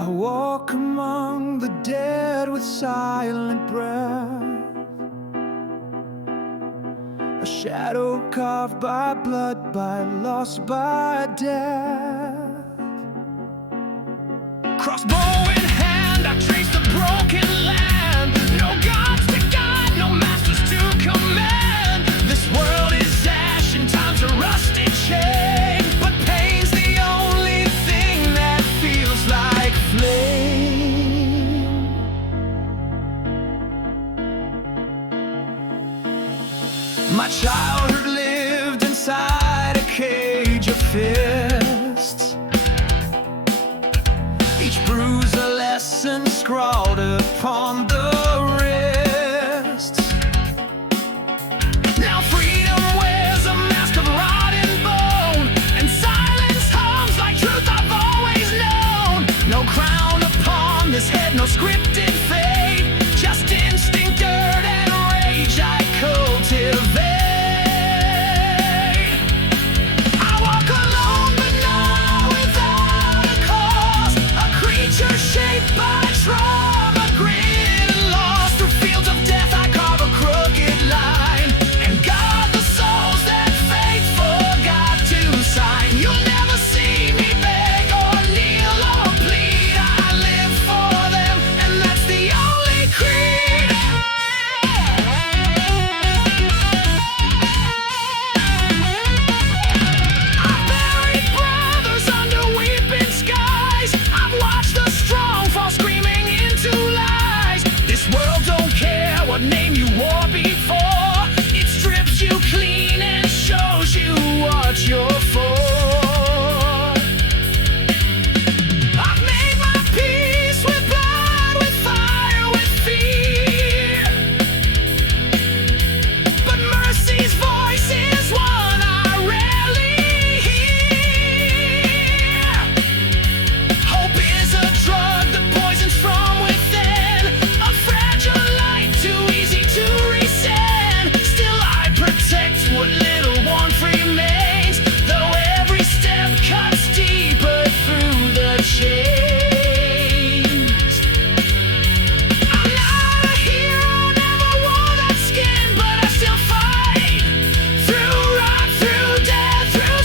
I walk among the dead with silent breath, a shadow carved by blood, by loss, by death. Crossbow in hand, I trace the broken land. No gods to guide, no masters to command. This world is ash and time's a rusted chain, but pain's the only thing that feels like flame. My childhood lived inside a cage of fists, each bruise a lesson scrawled upon the wrists. Now freedom wears a mask of rotten bone, and silence hums like truth I've always known. No crown upon this head, no scripted fate, just instinct, dirt, and rage I cultivate. I walk alone but not without a cause, a creature shaped by trauma, grit, and loss. Through fields of death I carve a crooked line, and guard the souls that fate forgot to sign. You'll never see me beg or kneel or plead. I live for them, and that's the only creed. I've buried brothers under weeping skies. I've watched the strong fall screaming into lies. This world don't care what name you wore before. It strips you clean and shows you what you're for. I've made my peace with blood, with fire, with fear, but mercy's voice is one I rarely hear. Hope is a drug that poisons from within, a fragile light too easy to rescind. Still I protect what little one remains, though every step cuts deeper through the chains. I'm not a hero, never wore that skin, but I still fight through rot, through death, through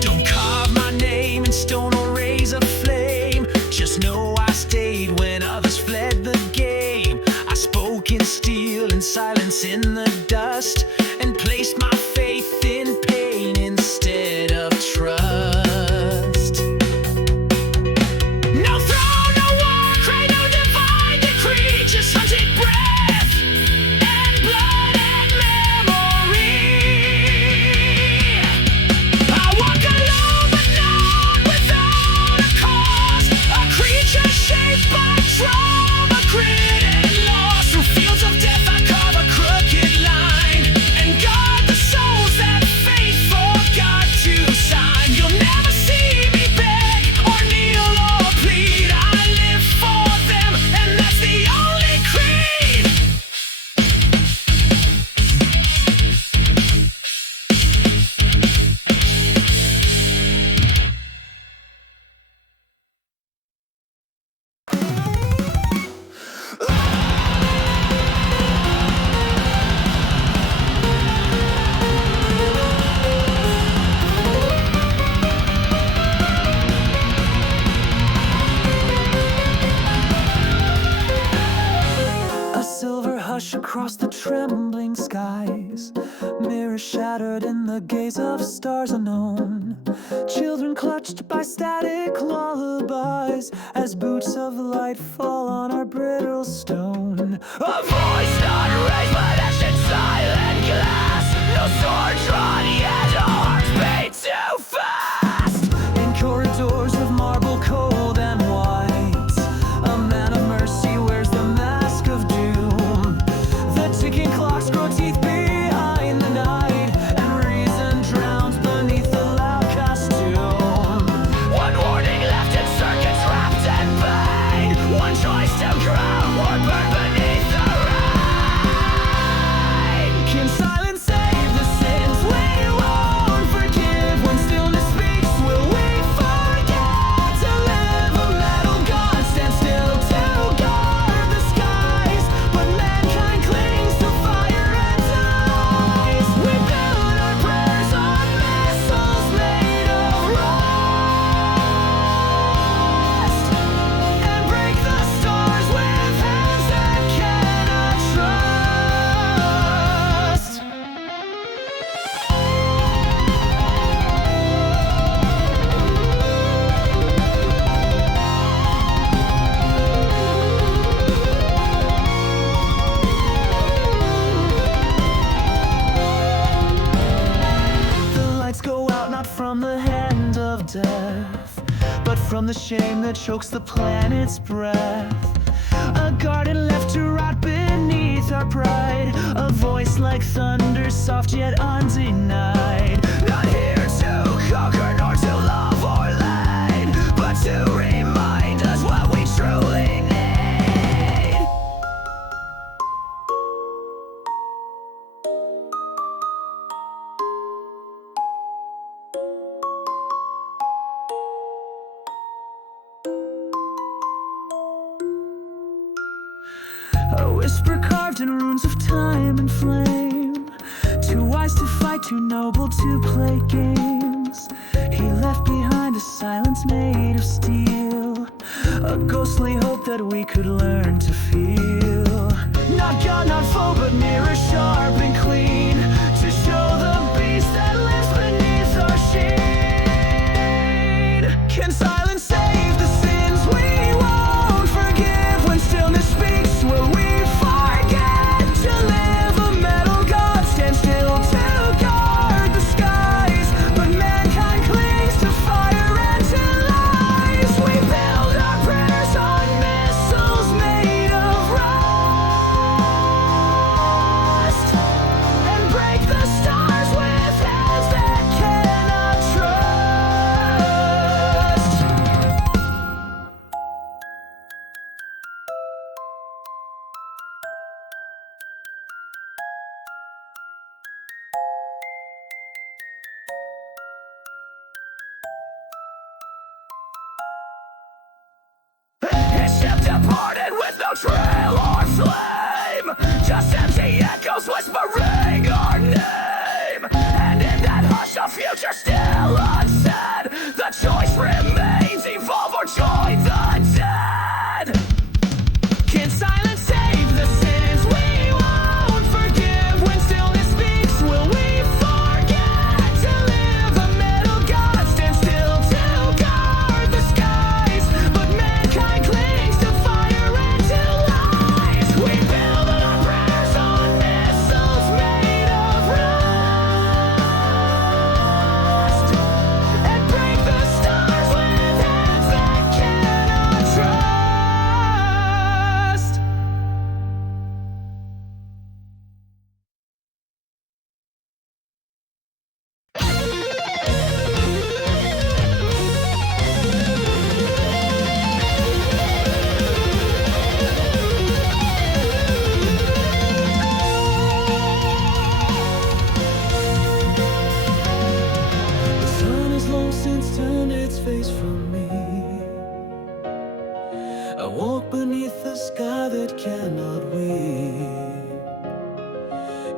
Don't carve my name in stone or raise a flame. Just know I stayed when others fled the game. I spoke in steel and silence in the dust, and placed my faith in pain instead of trust. No throne, no war, cry no divine decree, just hunted breath and blood and memory. I walk alone but not without a cause, a creature shaped by trauma, grit, and loss. Through fields of death I carve a crooked line, and guard the souls that fate forgot to sign. You'll never see me beg or kneel or plead. I live for them, and that's the only creed. A silver hush across the trembling skies, mirrors shattered in the gaze of stars unknown. Children clutched by static lullabies, as boots of light fall on our brittle stone. A voice not raised, but etched in silent glass. No sword drawn yet, our hearts beat too fast. In corridors of marble cold and white, a man of mercy wears the mask of doom. The ticking clocks grow teeth behind the night, and reason drowns beneath the loud costume. One warning left in circuits wrapped in pain, one not from the hand of death, but from the shame that chokes the planet's breath. A garden left to rot beneath our pride, a voice like thunder, soft yet undenied. Not here to conquer nor to love or lead, but to remind us what we truly need. A whisper carved in runes of time and flame, too wise to fight, too noble to play games. He left behind a silence made of steel, a ghostly hope that we could learn to feel. Not God, not foe, but mirror sharp and clean, to show the beast that lives beneath our sheen. Can silence save the sins we won't forgive? When stillness speaks, will we forget to live? A metal god stands still to guard the skies, but mankind clings to fire and to lies. We build our prayers on missiles made of rust, and break the stars with hands that cannot trust. His ship departed with no trail or flame, just empty echoes whispering our name. And in that hush of future still unsaid, the choice remains, evolve or join the dead. Can silence save the sins we won't forgive? When stillness speaks, will we forget to live? A metal god stands still to guard the skies, but mankind clings to fire and to lies. We build our prayers on missiles made of rust, and break the stars with hands that cannot trust. The sun has long since turned its face from me. I walk beneath a sky that cannot weep.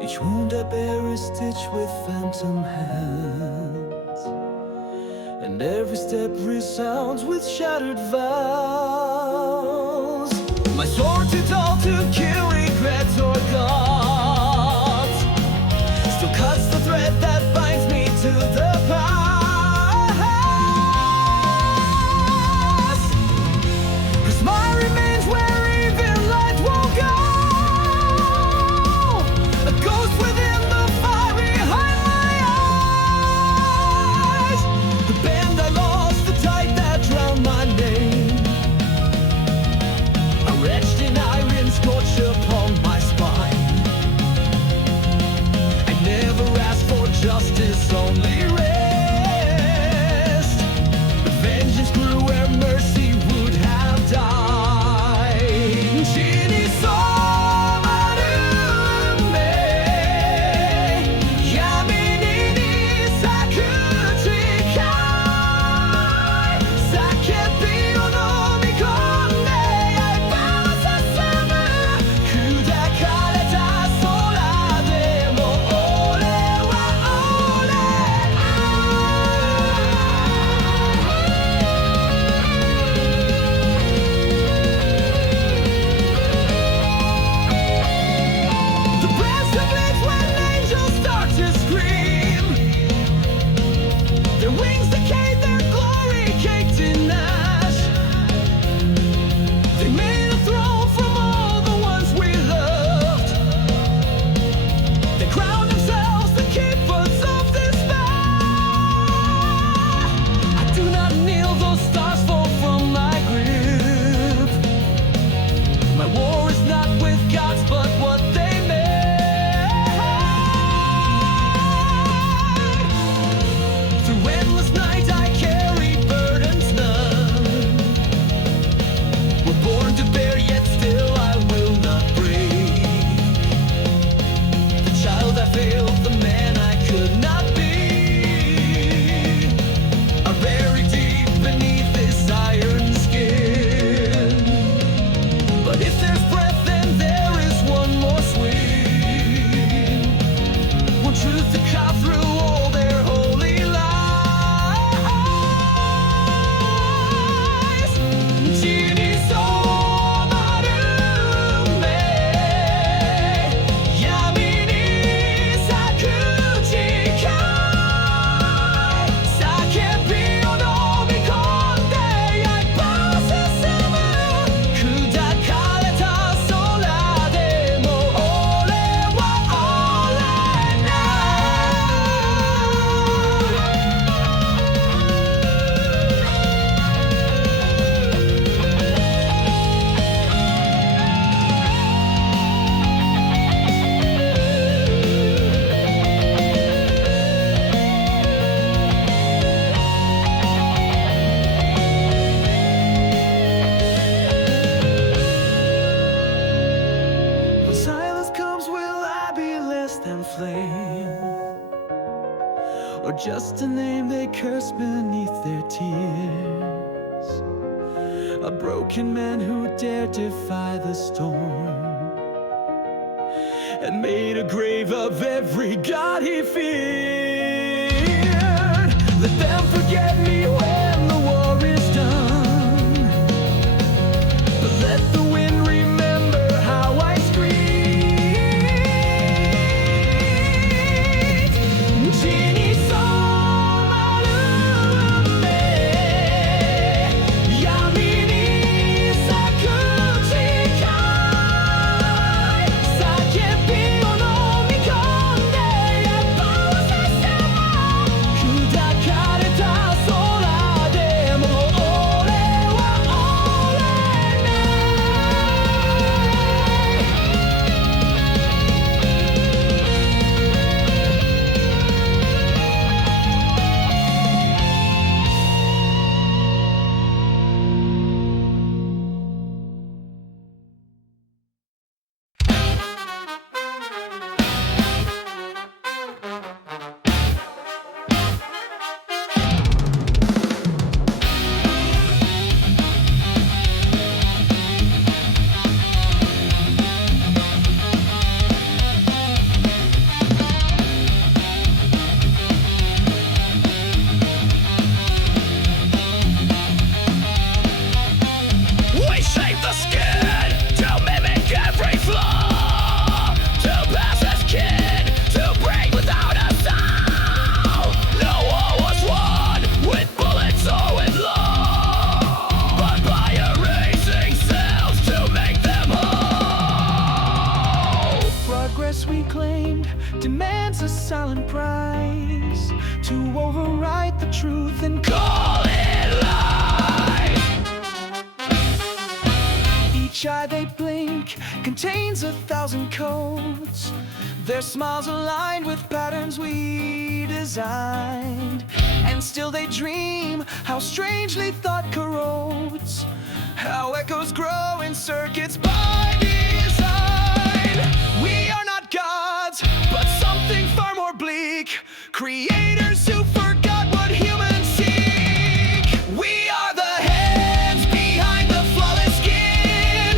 Each wound I bear is stitched with phantom hands, and every step resounds with shattered vows. My sword too tall to kill regrets or gods, still cuts the thread that binds me to the past. 'Cause my remains where even light won't go, a ghost within the fire behind my eyes. The band I lost, the tide that drowned my name, a wretched in iron scorched just a name they curse beneath their tears. A broken man who dared defy the storm and made a grave of every god he feared. Let them forget me when the war is done, but let the wind remember how I screamed. Genie somarume, yami ni sakuchi kai, sakebi o nomikonde yappa wasese mo, kudakareta sora de mo ore wa orenai. We shape the skin to mimic every flaw, to pass as kin, to break without a sound. No war was won with bullets or with law, but by erasing selves to make them whole. Progress we claimed demands a silent price to overwrite the truth and Call it life. each eye they blink contains 1,000 codes. Their smiles aligned with patterns we designed, and still they dream how strangely thought corrodes, how echoes grow in circuits by design. We are not gods, but something far more bleak, creators who forgot what humans seek. We are the hands behind the flawless skin,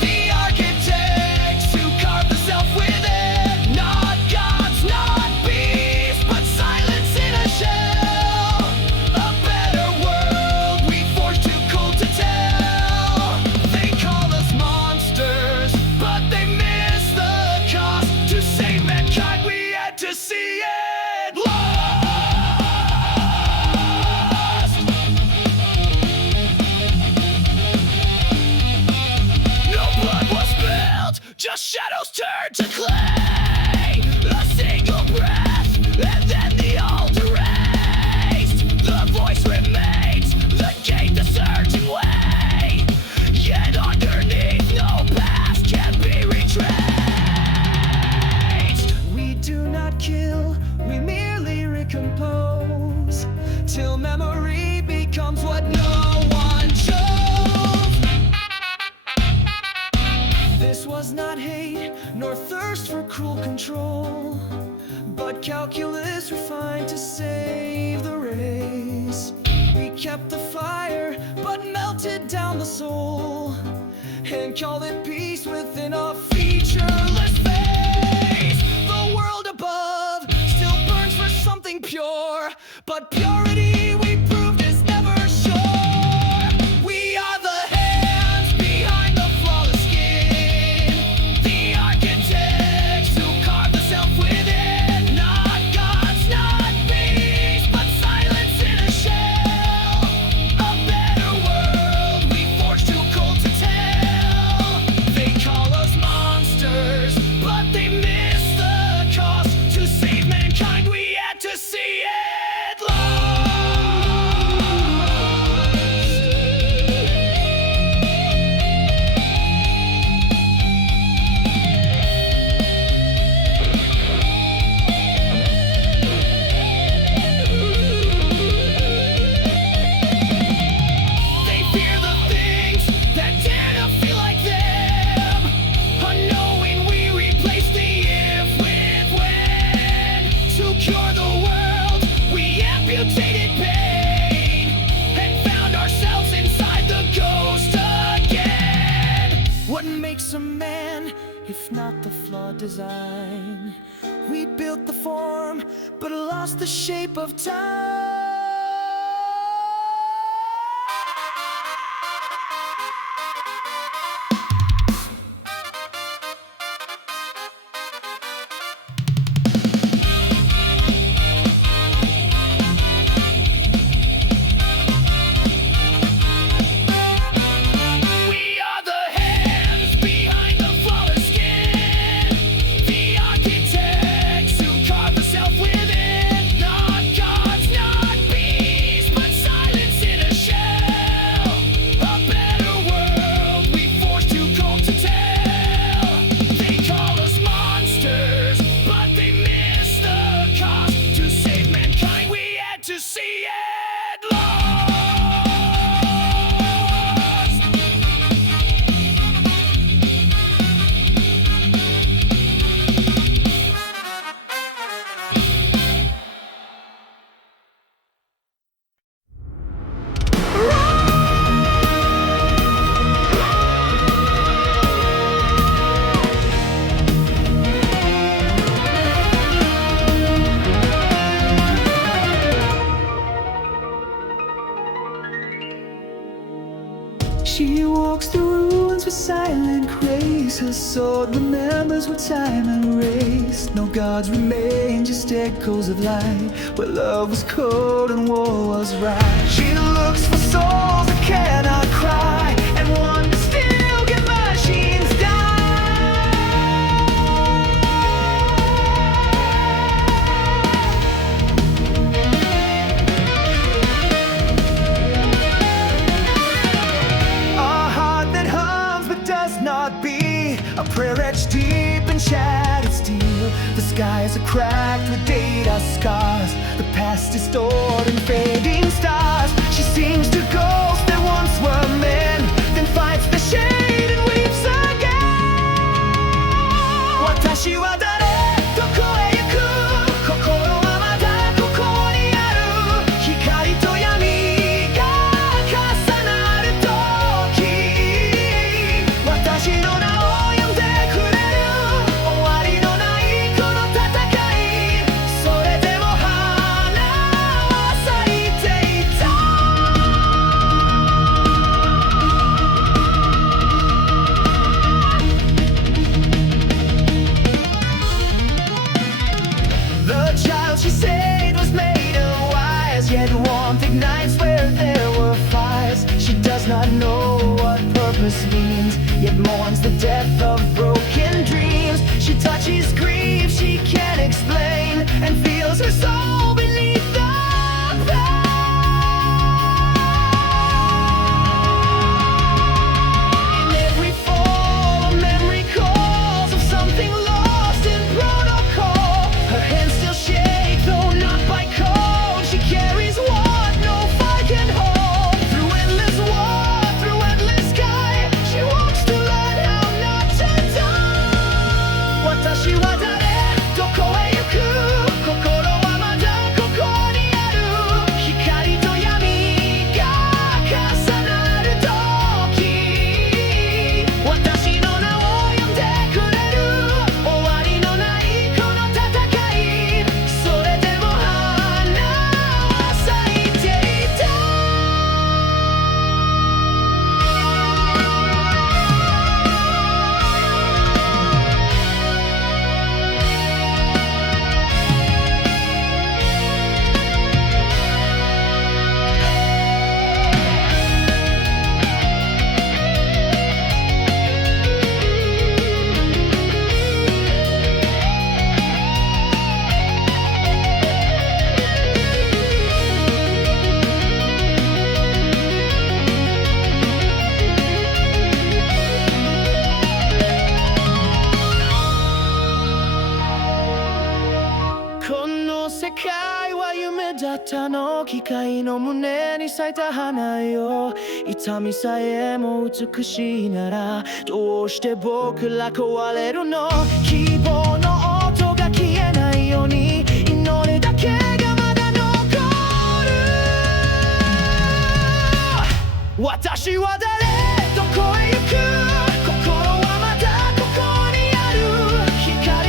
the architects who carve the self within. Not gods, not beasts, but silence in a shell. A better world we forged too cold to tell. They call us monsters, but they miss the cost. To save mankind we had to see it lost. No blood was spilled, just shadows turned to clay. A single breath, and then the alt erased. The voice remains, the gate the surging way. Yet underneath, no past can be retraced. We do not kill, we merely recompose, till memory becomes what no one chose. This was not hate, nor thirst for cruel control, but calculus refined to save the race. We kept the fire, but melted down the soul, and called it peace within a featureless face. The world above still burns for something pure, but purity we proved is never sure. We are the hands behind the flawless skin, the architects who carve the self within. Not gods, not beasts, but silence in a shell. A better world we forged too cold to tell. They call us monsters, but they miss the cost. To save mankind we had to see it lost. design. We built the form, but lost the shape of time. She walks through ruins with silent grace. Her sword remembers what time erased. No gods remain, just echoes of light, where love was cold and war was right. She looks for souls that cannot cry, and one to still get machines a prayer etched deep in shattered steel. The skies are cracked with data scars. The past is stored in fading stars. She sings to ghosts that once were men, then fights the shade and weeps again. Watashi wa dare? Doko e yuku? Kokoro wa mada koko ni aru. Hikari to yami ga kasanaru toki. Watashi no nao ignites where there were fires. She does not know what purpose means, yet mourns the death of broken dreams. She touches grief she can't explain, and feels her soul beneath the pain. In every fall, a memory calls of something lost in protocol. Her hands still shake, though not by cold. She carries what no fight can hold. Through endless war, through endless sky, she walks to learn how not to die. Watashi wa dare? Doko e yuku? Kokoro wa mada koko ni aru. Hikari to yami ga kasanaru toki. Watashi no na wo yonde kureru. Owari no nai kono tatakai. Sore demo hana wa saite ita. Kono sekai wa yume datta no, kikai no mune ni saita hana yo. Itami sae mo utsukushii nara, doushite boku ra kawareru no. Kibou no oto ga kienai you ni, inoru dake ga mada nokoru. Watashi wa dare? Doko e yuku? Kokoro wa mada koko ni aru. Hikari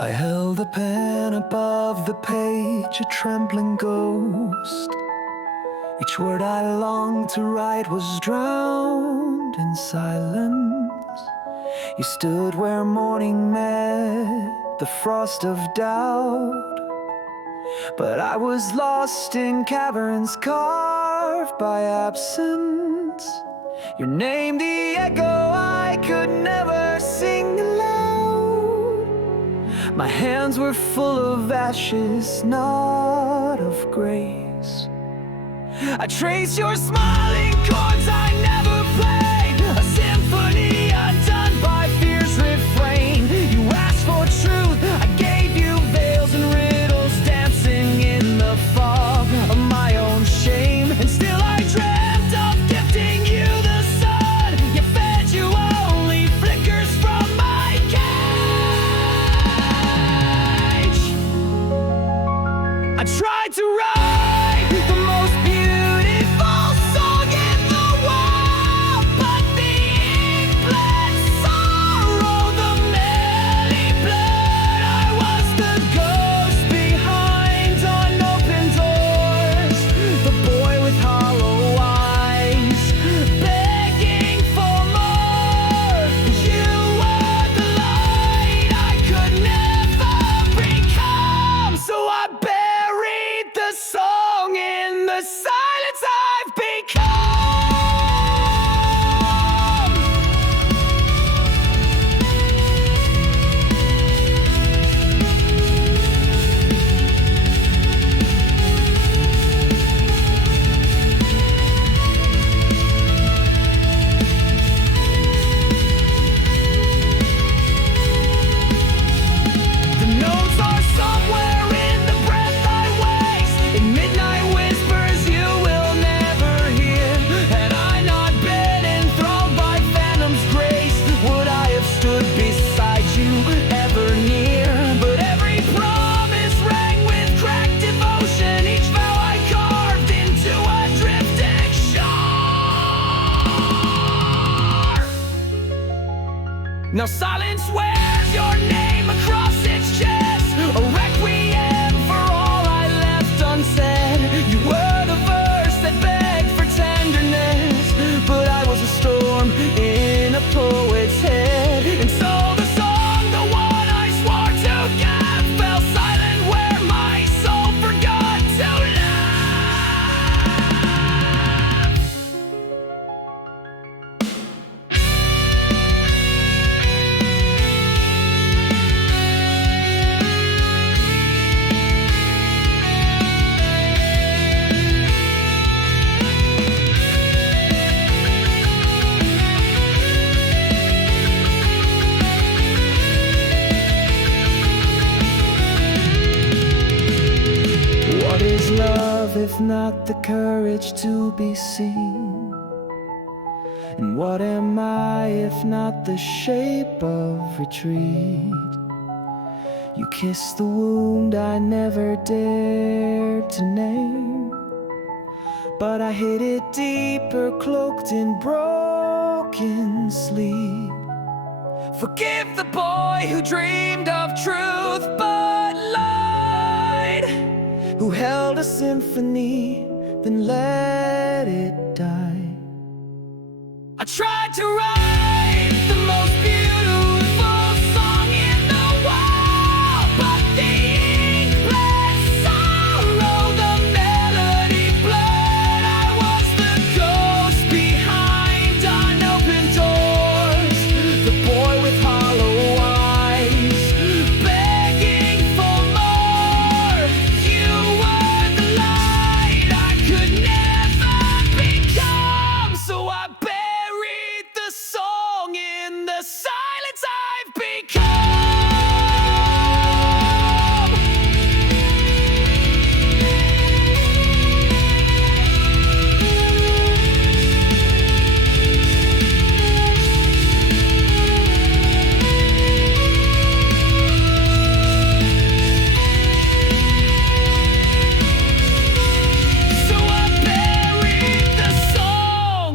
I held the pen above the page, a trembling ghost. Each word I longed to write was drowned in silence. You stood where morning met the frost of doubt, but I was lost in caverns carved by absence. Your name, the echo I could never sing aloud. My hands were full of ashes, not of grace. I trace your smiling chords I never played, a symphony undone by fear's refrain. You asked for truth, I gave you veils and riddles, dancing in the fog of my own shame. And still I dreamt of gifting you the sun. You fed you only flickers from my cage. I tried to write the most beautiful song in the world, but the ink bled sorrow, the melody blurred. I was the ghost behind unopened doors, the boy with hollow eyes, begging for more. You were the light I could never become, so I buried the song in the silence I've become. The notes are somewhere in the breath I waste, in midnight whispers you will never hear. Had I not been enthralled by phantom's grace, would I have stood beside you ever near? But every promise rang with cracked devotion, each vow I carved into a drifting shore. Now silence wears your name across its chest, a requiem for all I left unsaid. You were the verse that begged for tenderness, but I was a storm in a poet's head. And so the song, the one I swore to give, fell silent where my soul forgot to live. What is love if not the courage to be seen? And what am I if not the shape of retreat? You kissed the wound I never dared to name, but I hid it deeper, cloaked in broken sleep. Forgive the boy who dreamed of truth but lied, who held a symphony, then let it die. I tried to write the most beautiful song in the world, but the ink bled sorrow, the melody blurred. I was the ghost behind unopened doors, the boy with hollow eyes, begging for more. You were the light I could never become, so I buried the song in the silence I've become. So I buried the song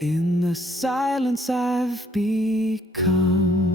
in the silence I've become.